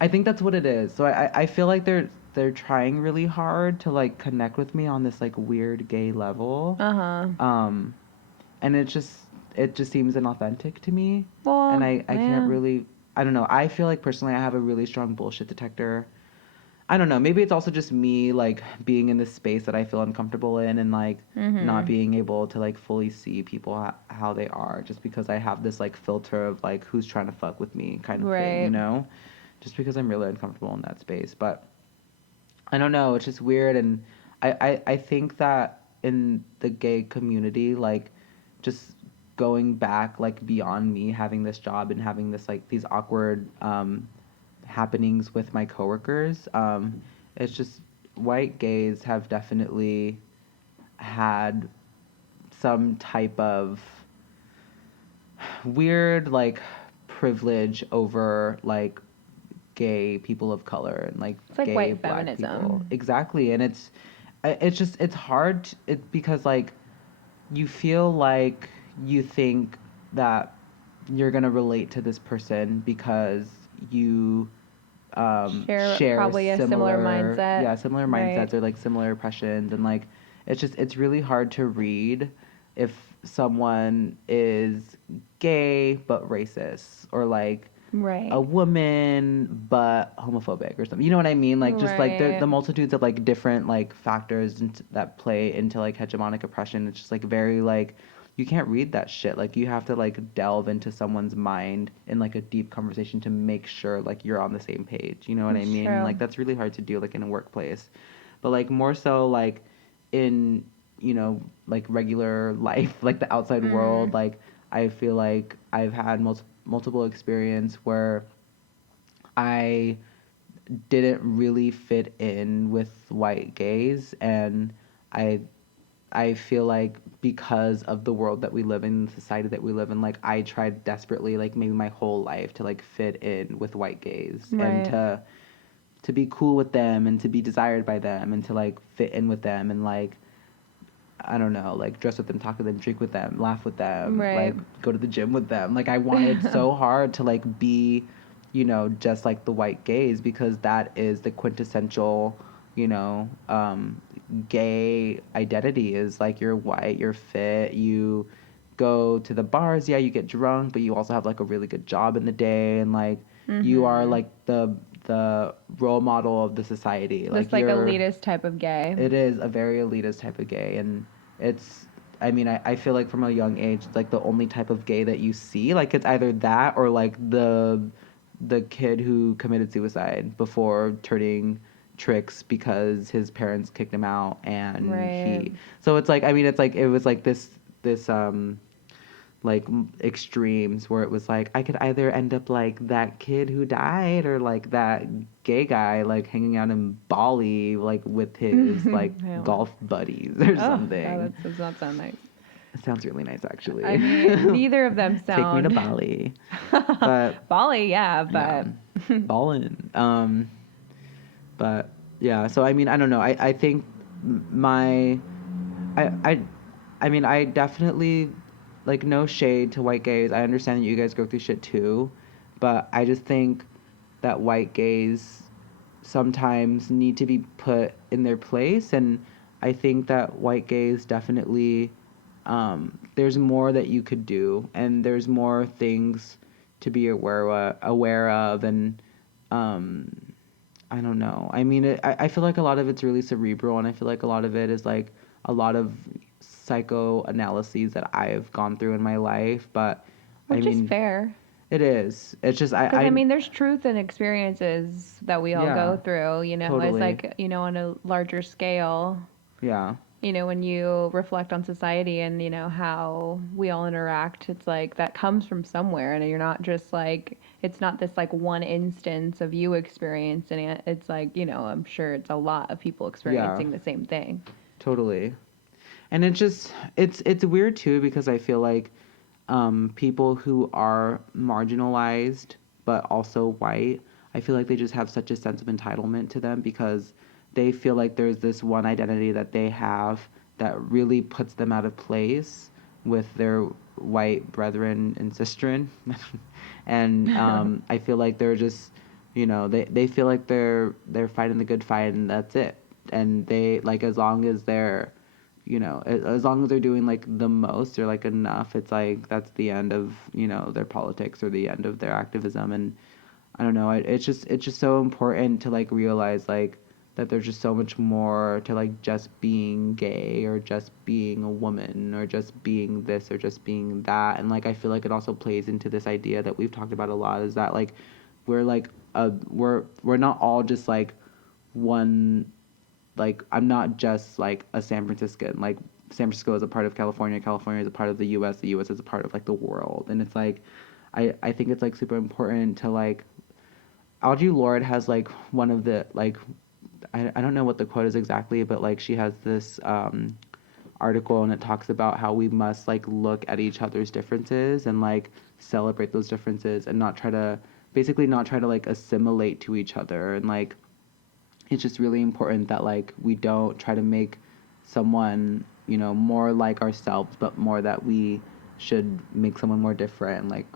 I think that's what it is. So I feel like they're trying really hard to like connect with me on this like weird gay level. Uh huh. Um, and it just seems inauthentic to me, and Well, I can't yeah. really, I don't know, I feel like personally I have a really strong bullshit detector. I don't know, maybe it's also just me like being in this space that I feel uncomfortable in, and like not being able to like fully see people how they are, just because I have this like filter of like who's trying to fuck with me kind of thing, you Right. know, just because I'm really uncomfortable in that space. But I don't know, it's just weird. And I think that in the gay community, like just going back like beyond me having this job and having this like these awkward happenings with my coworkers, it's just white gays have definitely had some type of weird like privilege over like gay people of color and like It's like gay white black people. feminism. Exactly. And it's just it's hard because like you feel like you think that you're going to relate to this person because you Share share probably a similar mindset. similar Right. mindsets or like similar impressions. And like it's really hard to read if someone is gay but racist, or like a Right. woman but homophobic or something. You know what I mean? Like just like Right. the multitudes of like different like factors that play into like hegemonic oppression. It's just like very like you can't read that shit. Like, you have to, like, delve into someone's mind in, like, a deep conversation to make sure, like, you're on the same page. You know what I mean? True. Like, that's really hard to do, like, in a workplace. But, like, more so, like, in, you know, like, regular life, like, the outside world, like, I feel like I've had multiple experience where I didn't really fit in with white gays, and I I feel like because of the world that we live in, the society that we live in, like, I tried desperately, like, maybe my whole life to, like, fit in with white gays and to be cool with them and to be desired by them and to, like, fit in with them and, like, I don't know, like, dress with them, talk with them, drink with them, laugh with them, like, go to the gym with them. Like, I wanted so hard to, like, be, you know, just like the white gays, because that is the quintessential, you know, gay identity, is like, you're white, you're fit, you go to the bars, yeah, you get drunk, but you also have, like, a really good job in the day, and, like, you are, like, the role model of the society. This, like, elitist type of gay. It is a very elitist type of gay, and it's, I mean, I feel like from a young age, it's, like, the only type of gay that you see. Like, it's either that or, like, the kid who committed suicide before turning tricks because his parents kicked him out, and so it's like, I mean, it's like, it was like this like, extremes where it was like, I could either end up like that kid who died, or like that gay guy, like, hanging out in Bali, like, with his like golf buddies or something. Oh, that does not sound nice. It sounds really nice, actually. I mean, neither of them sound. Take me to Bali. But Bali, yeah, but yeah, ballin'. But yeah, so I mean, I don't know. I think my, I mean, I definitely, like, no shade to white gays. I understand that you guys go through shit too, but I just think that white gays sometimes need to be put in their place, and I think that white gays definitely, there's more that you could do, and there's more things to be aware of, and I don't know. I mean, I feel like a lot of it's really cerebral, and I feel like a lot of it is, like, a lot of psychoanalyses that I've gone through in my life, but which I mean, is fair. It is. It's just, I mean, there's truth in experiences that we all go through, you know, totally. It's like, you know, on a larger scale. Yeah. You know, when you reflect on society and, you know, how we all interact, it's like that comes from somewhere, and you're not just like, it's not this like one instance of you experiencing it. It's like, you know, I'm sure it's a lot of people experiencing the same thing. Totally. And it just, it's weird too, because I feel like people who are marginalized but also white, I feel like they just have such a sense of entitlement to them, because they feel like there's this one identity that they have that really puts them out of place with their white brethren and sistren. And I feel like they're just, you know, they feel like they're fighting the good fight, and that's it. And they, like, as long as they're, you know, as long as they're doing, like, the most or, like, enough, it's like that's the end of, you know, their politics or the end of their activism. And I don't know, it's just so important to, like, realize, like, that there's just so much more to, like, just being gay or just being a woman or just being this or just being that. And, like, I feel like it also plays into this idea that we've talked about a lot, is that, like, we're like we're not all just, like, one, like, I'm not just, like, a San Franciscan. Like, San Francisco is a part of California, California is a part of the US is a part of, like, the world. And it's like, I think it's, like, super important to, like, Audre Lorde has, like, one of the, like, I don't know what the quote is exactly, but, like, she has this article, and it talks about how we must, like, look at each other's differences and, like, celebrate those differences, and not try to like, assimilate to each other. And, like, it's just really important that, like, we don't try to make someone, you know, more like ourselves, but more that we should make someone more different, and, like,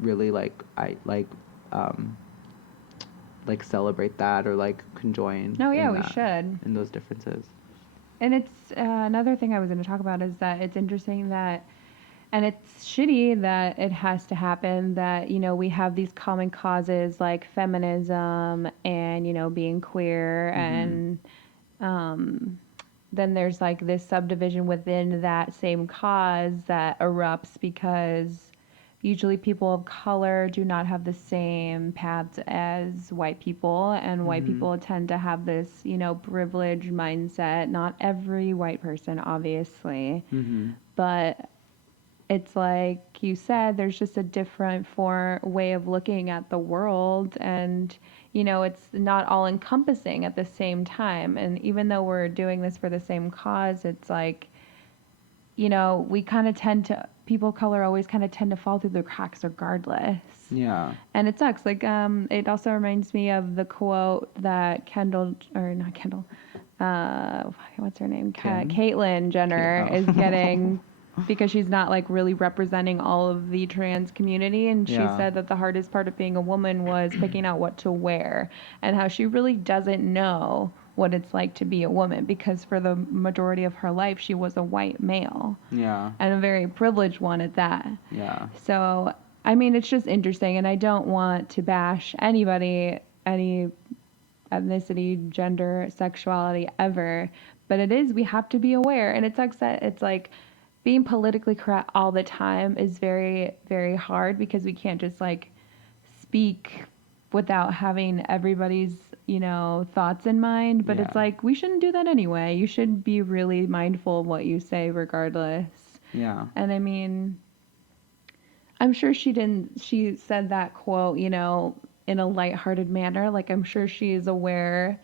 really, like, like, celebrate that, or, like, conjoin. Oh yeah, we should. In those differences. And it's another thing I was going to talk about is that it's interesting that, and it's shitty that it has to happen, that, you know, we have these common causes like feminism and, you know, being queer and then there's like this subdivision within that same cause that erupts because usually people of color do not have the same paths as white people, and white people tend to have this, you know, privileged mindset. Not every white person, obviously, but it's like you said, there's just a different way of looking at the world, and you know, it's not all encompassing at the same time. And even though we're doing this for the same cause, it's like, you know, we kind of tend to, people of color always kind of tend to fall through the cracks regardless. Yeah. And it sucks. Like, it also reminds me of the quote that what's her name? Caitlyn Jenner is getting because she's not like really representing all of the trans community. And she said that the hardest part of being a woman was picking out what to wear, and how she really doesn't know what it's like to be a woman, because for the majority of her life she was a white male. Yeah. And a very privileged one at that. Yeah. So, I mean, it's just interesting, and I don't want to bash anybody, any ethnicity, gender, sexuality ever, but we have to be aware. And it sucks that it's like being politically correct all the time is very, very hard, because we can't just like speak without having everybody's, you know, thoughts in mind. But it's like, we shouldn't do that anyway. You should be really mindful of what you say regardless. Yeah. And I mean, I'm sure she said that quote, you know, in a lighthearted manner. Like, I'm sure she is aware,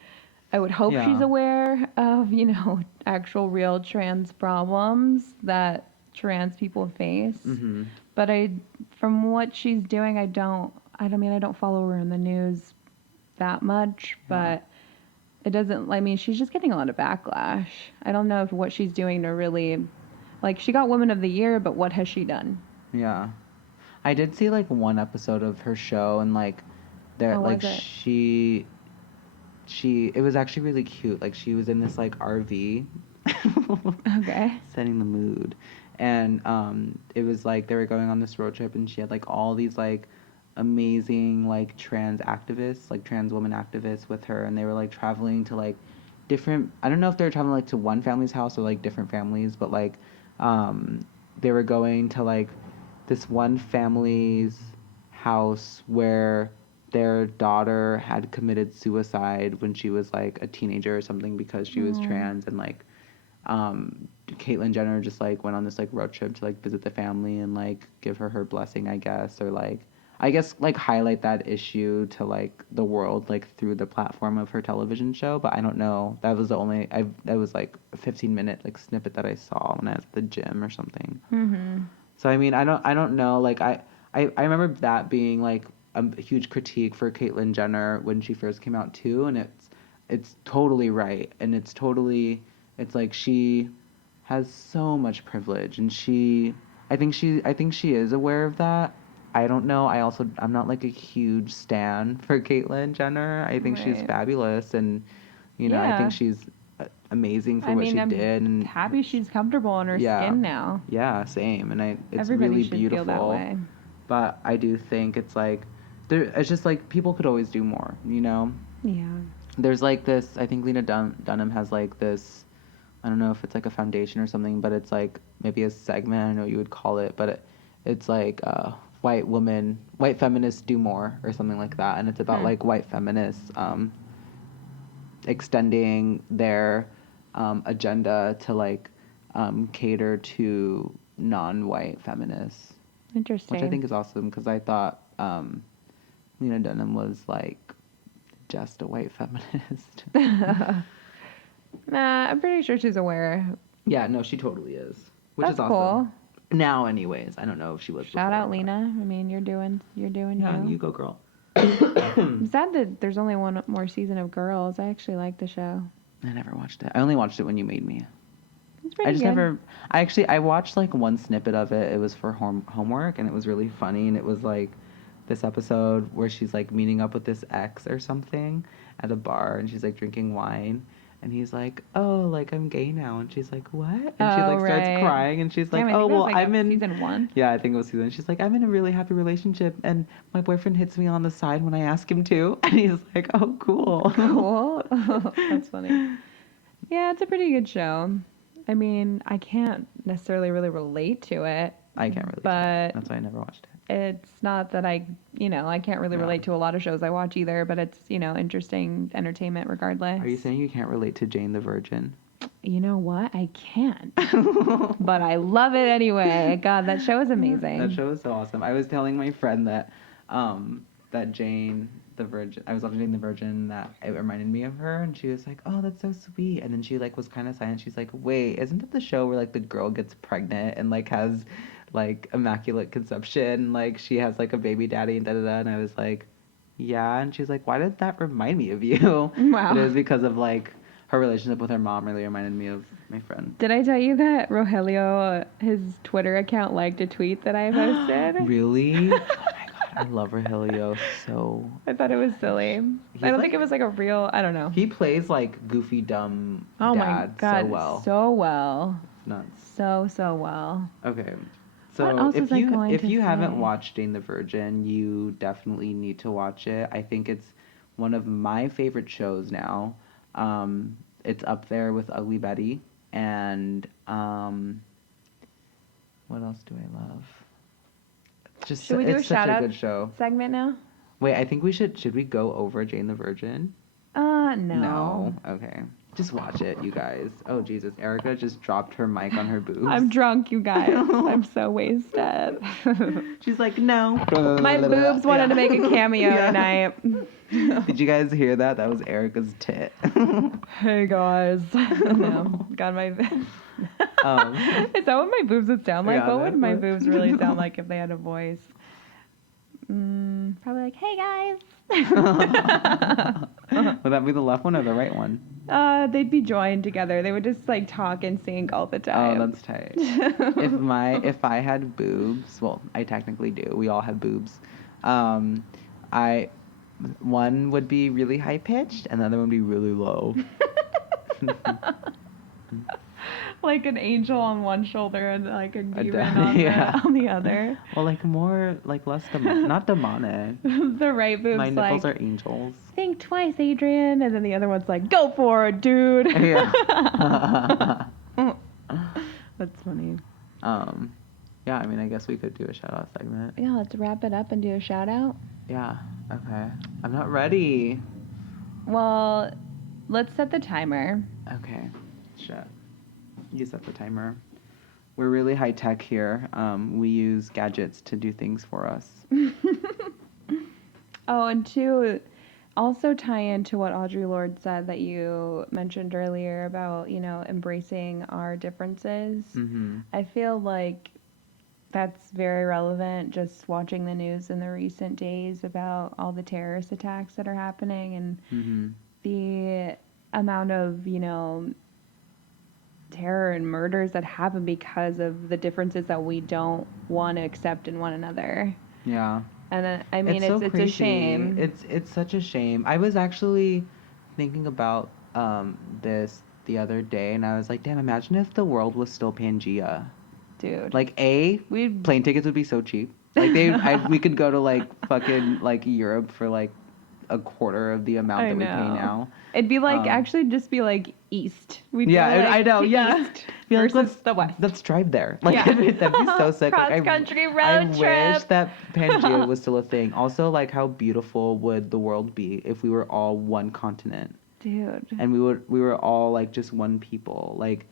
I would hope she's aware of, you know, actual real trans problems that trans people face. But from what she's doing, I don't follow her in the news that much, but it doesn't, I mean, she's just getting a lot of backlash. I don't know if what she's doing to really, like, she got Woman of the Year, but what has she done? Yeah. I did see like one episode of her show, and like there she it was actually really cute. Like, she was in this like RV. Okay. Setting the mood. And it was like they were going on this road trip, and she had like all these like amazing like trans activists, like trans woman activists with her, and they were like traveling to like different, I don't know if they were traveling like to one family's house or like different families, but like they were going to like this one family's house where their daughter had committed suicide when she was like a teenager or something, because she was trans, and like Caitlyn Jenner just like went on this like road trip to like visit the family and like give her blessing, I guess, or like like highlight that issue to like the world, like through the platform of her television show. But I don't know, that was the only, that was like a 15-minute like snippet that I saw when I was at the gym or something. So I mean, I don't know, like I remember that being like a huge critique for Caitlyn Jenner when she first came out too, and it's totally right, and it's like she has so much privilege, and I think she is aware of that. I don't know. I'm not like a huge stan for Caitlyn Jenner. I think she's fabulous, and you know, I think she's amazing for what she did. And happy she's comfortable in her skin now. Yeah, same. And it's Everybody really should beautiful. Feel that way. But I do think it's like it's just like people could always do more, you know? Yeah. There's like this, I think Lena Dunham has like this, I don't know if it's like a foundation or something, but it's like maybe a segment, I don't know what you would call it, but it's like white feminists do more or something like that. And it's about like white feminists extending their agenda to like cater to non-white feminists. Interesting. Which I think is awesome, because I thought Lena Dunham was like just a white feminist. Nah, I'm pretty sure she's aware. Yeah, no, she totally is. Which That's is awesome. Cool. Now, anyways, I don't know if she was. Shout out, Lena. I mean, you're doing yeah, you go, girl. I'm sad that there's only one more season of Girls. I actually like the show. I never watched it. I only watched it when you made me. It's pretty good. I watched like one snippet of it. It was for homework, and it was really funny. And it was like this episode where she's like meeting up with this ex or something at a bar, and she's like drinking wine. And he's like, oh, like, I'm gay now. And she's like, what? And she, like, starts crying. And she's like, oh, well, like I'm in... season 1? Yeah, I think it was season 1. She's like, I'm in a really happy relationship. And my boyfriend hits me on the side when I ask him to. And he's like, oh, cool. Cool. That's funny. Yeah, it's a pretty good show. I mean, I can't necessarily really relate to it. I can't relate to it. That's why I never watched it. It's not that I can't really relate to a lot of shows I watch either, but it's, interesting entertainment regardless. Are you saying you can't relate to Jane the Virgin? You know what? I can't. But I love it anyway. God, that show is amazing. That show is so awesome. I was telling my friend that that Jane the Virgin, I was watching Jane the Virgin, that it reminded me of her, and she was like, "Oh, that's so sweet." And then she like was kind of silent. She's like, "Wait, isn't that the show where like the girl gets pregnant and like has like immaculate conception, like she has like a baby daddy and da da da?" And I was like, "Yeah." And she's like, "Why did that remind me of you?" Wow. But it was because of like her relationship with her mom really reminded me of my friend. Did I tell you that Rogelio, his Twitter account, liked a tweet that I posted? Really? Oh my god, I love Rogelio so. I thought it was silly. I don't think it was like a real, I don't know. He plays like goofy, dumb Oh my dad God, so well. so well. It's nuts. So well. Okay. What So else was I going if to you haven't say? watched Jane the Virgin, you definitely need to watch it. I think it's one of my favorite shows now. It's up there with Ugly Betty, and what else do I love? Just Should we do it's a such shout a out good show. segment now? Wait, I think we should we go over Jane the Virgin? No. No. Okay. Just watch it, you guys. Oh Jesus, Erika just dropped her mic on her boobs. I'm drunk, you guys. I'm so wasted. She's like, no. My boobs wanted to make a cameo tonight. Did you guys hear that? That was Erika's tit. Hey guys. No. God, my. Is that what my boobs would sound like? Yeah, What would my that's boobs really sound like if they had a voice? Probably like, hey guys. Would that be the left one or the right one? They'd be joined together. They would just like talk in sync all the time. Oh, that's tight. If I had boobs, well, I technically do. We all have boobs. One would be really high pitched, and the other one would be really low. Like an angel on one shoulder and like a demon yeah. on the other. Well, like more, like less not demonic. The right boob's My nipples like, are angels. think twice, Adrian. And then the other one's like, go for it, dude. Yeah. That's funny. Yeah, I mean, I guess we could do a shout out segment. Yeah, let's wrap it up and do a shout out. Yeah, okay. I'm not ready. Well, let's set the timer. Okay, shit. You set the timer. We're really high tech here. We use gadgets to do things for us. Oh, and to also tie into what Audre Lorde said that you mentioned earlier about, embracing our differences. Mm-hmm. I feel like that's very relevant just watching the news in the recent days about all the terrorist attacks that are happening and Mm-hmm. the amount of, terror and murders that happen because of the differences that we don't want to accept in one another. Yeah. And I mean, so it's a shame. It's such a shame. I was actually thinking about this the other day, and I was like, damn, imagine if the world was still Pangea. Dude. Like, plane tickets would be so cheap. Like, we could go to, like, fucking, like, Europe for, like, a quarter of the amount that we pay now. It'd be like, actually just be like east. We'd go, I know, yeah. East versus the west. Let's drive there. Like, Yeah. that'd be so sick. Cross country road I trip. wish that Pangea was still a thing. Also, like, how beautiful would the world be if we were all one continent? Dude. And we were all, like, just one people. Like,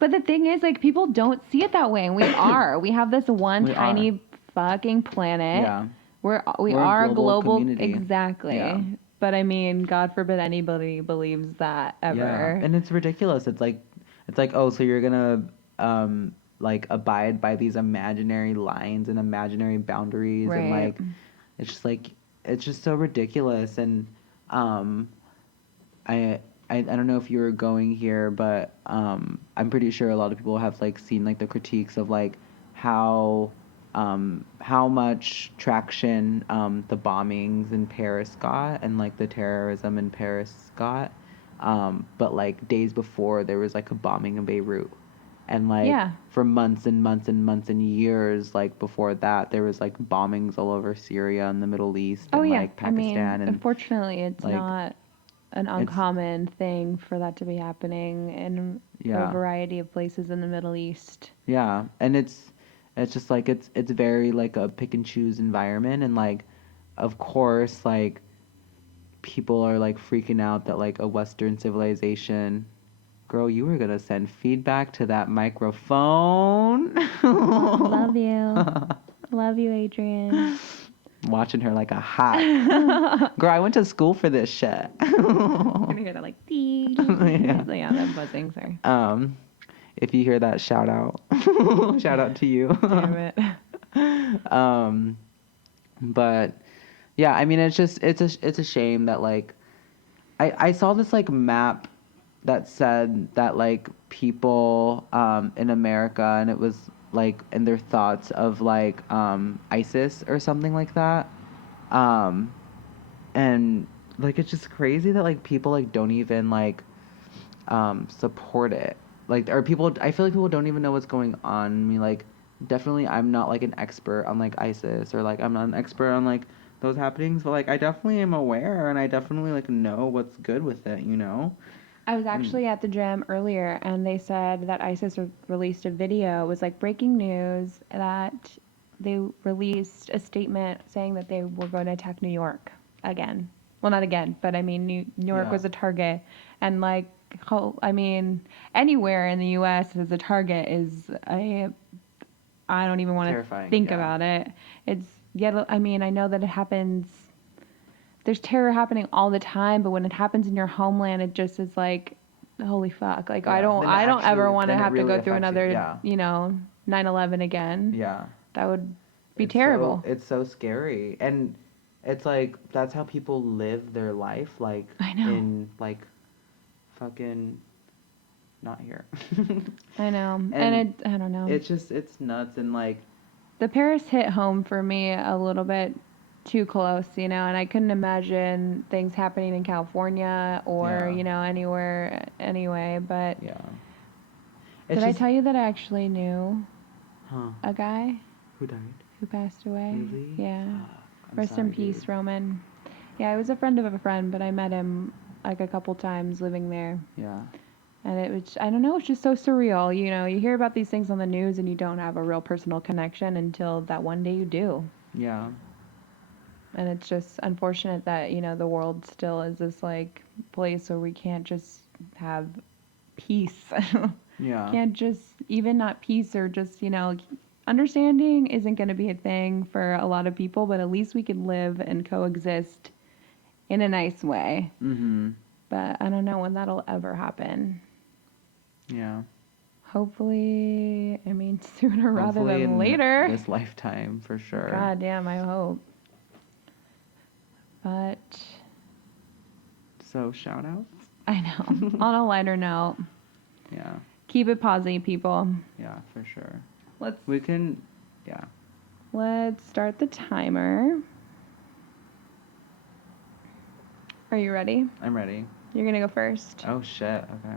but the thing is, like, people don't see it that way, and we are. We have this one tiny fucking planet. Yeah. We are a global community. Exactly. Yeah. But I mean, God forbid anybody believes that ever. Yeah. And it's ridiculous. It's like, oh, so you're gonna like abide by these imaginary lines and imaginary boundaries, Right. and like it's just so ridiculous. And I don't know if you were going here, but I'm pretty sure a lot of people have like seen like the critiques of like how much traction the bombings in Paris got and like the terrorism in Paris got, but like days before there was like a bombing in Beirut, and like for months and months and months and years like before that there was like bombings all over Syria and the Middle East and like Pakistan. I mean, and unfortunately it's like, not an uncommon thing for that to be happening in a variety of places in the Middle East. Yeah, and it's just like it's very like a pick and choose environment, and like of course like people are like freaking out that like a Western civilization. Girl, you were gonna send feedback to that microphone. Love you. Love you, Adrian. Watching her like a hot. Girl, I went to school for this shit. I'm gonna hear that like ding. Yeah, that buzzing, sorry. If you hear that, shout out. Shout out to you. Damn it. But yeah, I mean it's a shame that like I saw this like map that said that like people in America, and it was like in their thoughts of like ISIS or something like that. And like it's just crazy that like people like don't even like support it. Like or people I feel like people don't even know what's going on. I mean like definitely I'm not like an expert on like ISIS, or like I'm not an expert on like those happenings, but like I definitely am aware, and I definitely like know what's good with it, you know? I was actually at the gym earlier, and they said that ISIS released a video. It was like breaking news that they released a statement saying that they were going to attack New York again. Well, not again, but I mean, New York was a target. And like, I mean, anywhere in the U.S. as a target is I don't even want to think about it. It's, I mean, I know that it happens. There's terror happening all the time, but when it happens in your homeland, it just is like, holy fuck. Like, I don't ever want to have to go through another, 9/11 again. Yeah. That would be terrible. It's so scary. And it's like, that's how people live their life. Like, I know. In, like, fucking not here. I know. And I don't know. It's nuts. And, like, the Paris hit home for me a little bit too close, and I couldn't imagine things happening in California or, anywhere anyway, but yeah. Did I tell you that I actually knew a guy who died? Who passed away? Really? Yeah. Rest sorry, in peace, dude. Roman. Yeah, I was a friend of a friend, but I met him like a couple times living there. Yeah. And it was, I don't know, it's just so surreal. You hear about these things on the news and you don't have a real personal connection until that one day you do. Yeah. And it's just unfortunate that, the world still is this like place where we can't just have peace. Yeah. Can't just, even not peace or just, understanding isn't going to be a thing for a lot of people, but at least we can live and coexist in a nice way. Mm-hmm. But I don't know when that'll ever happen. Yeah. Hopefully, sooner rather than later. This lifetime, for sure. God damn, I hope. But. So, shout outs? I know. On a lighter note. Yeah. Keep it positive, people. Yeah, for sure. Let's start the timer. Are you ready? I'm ready. You're gonna go first. Oh shit, okay.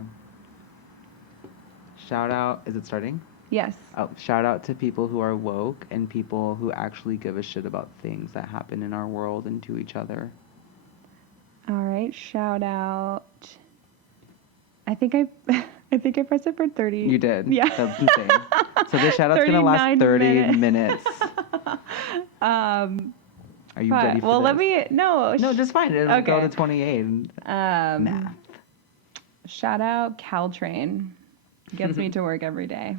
Shout out, is it starting? Yes. Oh, shout out to people who are woke and people who actually give a shit about things that happen in our world and to each other. All right, shout out. I think I pressed it for 30. You did. Yeah. That's insane. So this shout out's gonna last 30 minutes. Are you ready for this? No, just fine. It'll go to 28. Math. Shout out Caltrain. Gets me to work every day.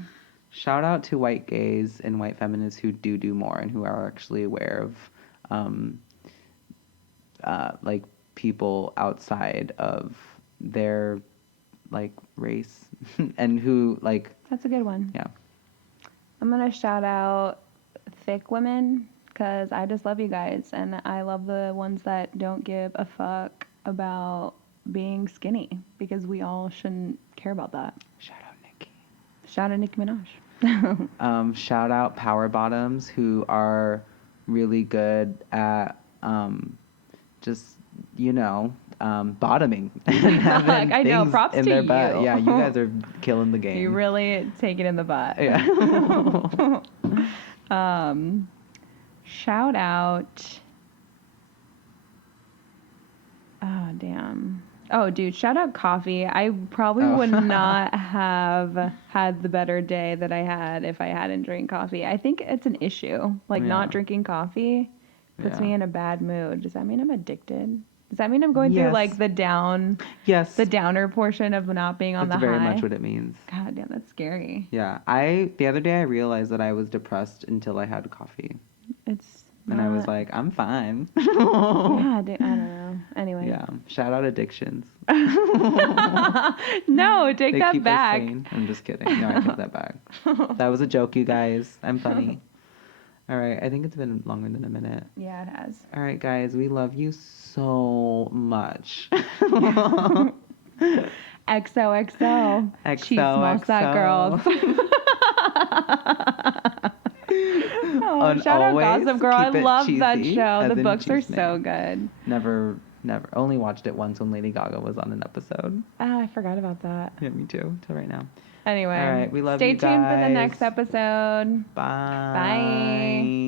Shout out to white gays and white feminists who do more and who are actually aware of like people outside of their like race and who like. That's a good one. Yeah. I'm gonna shout out thick women because I just love you guys and I love the ones that don't give a fuck about being skinny because we all shouldn't care about that. Shout out Nicki. Shout out Nicki Minaj. Shout out power bottoms who are really good at just bottoming. I know. Props to you. Butt. Yeah, you guys are killing the game. You really take it in the butt. Yeah. Shout out. Oh damn. Oh, dude, shout out coffee. I probably would not have had the better day that I had if I hadn't drank coffee. I think it's an issue. Like, not drinking coffee puts me in a bad mood. Does that mean I'm addicted? Does that mean I'm going through, like, the downer portion of not being on the high? That's very much what it means. God damn, that's scary. Yeah. The other day I realized that I was depressed until I had coffee. And I was like, I'm fine. Yeah, I don't know. Anyway. Yeah. Shout out addictions. No, take that back. I'm just kidding. No, I take that back. That was a joke, you guys. I'm funny. All right. I think it's been longer than a minute. Yeah, it has. All right, guys. We love you so much. XOXO. Cheese that girl. Shout out Gossip Girl. I love that show. The books are so good. Never. Only watched it once when Lady Gaga was on an episode. Oh, I forgot about that. Yeah, me too. Till right now. Anyway. All right. We love you guys. Stay tuned for the next episode. Bye. Bye.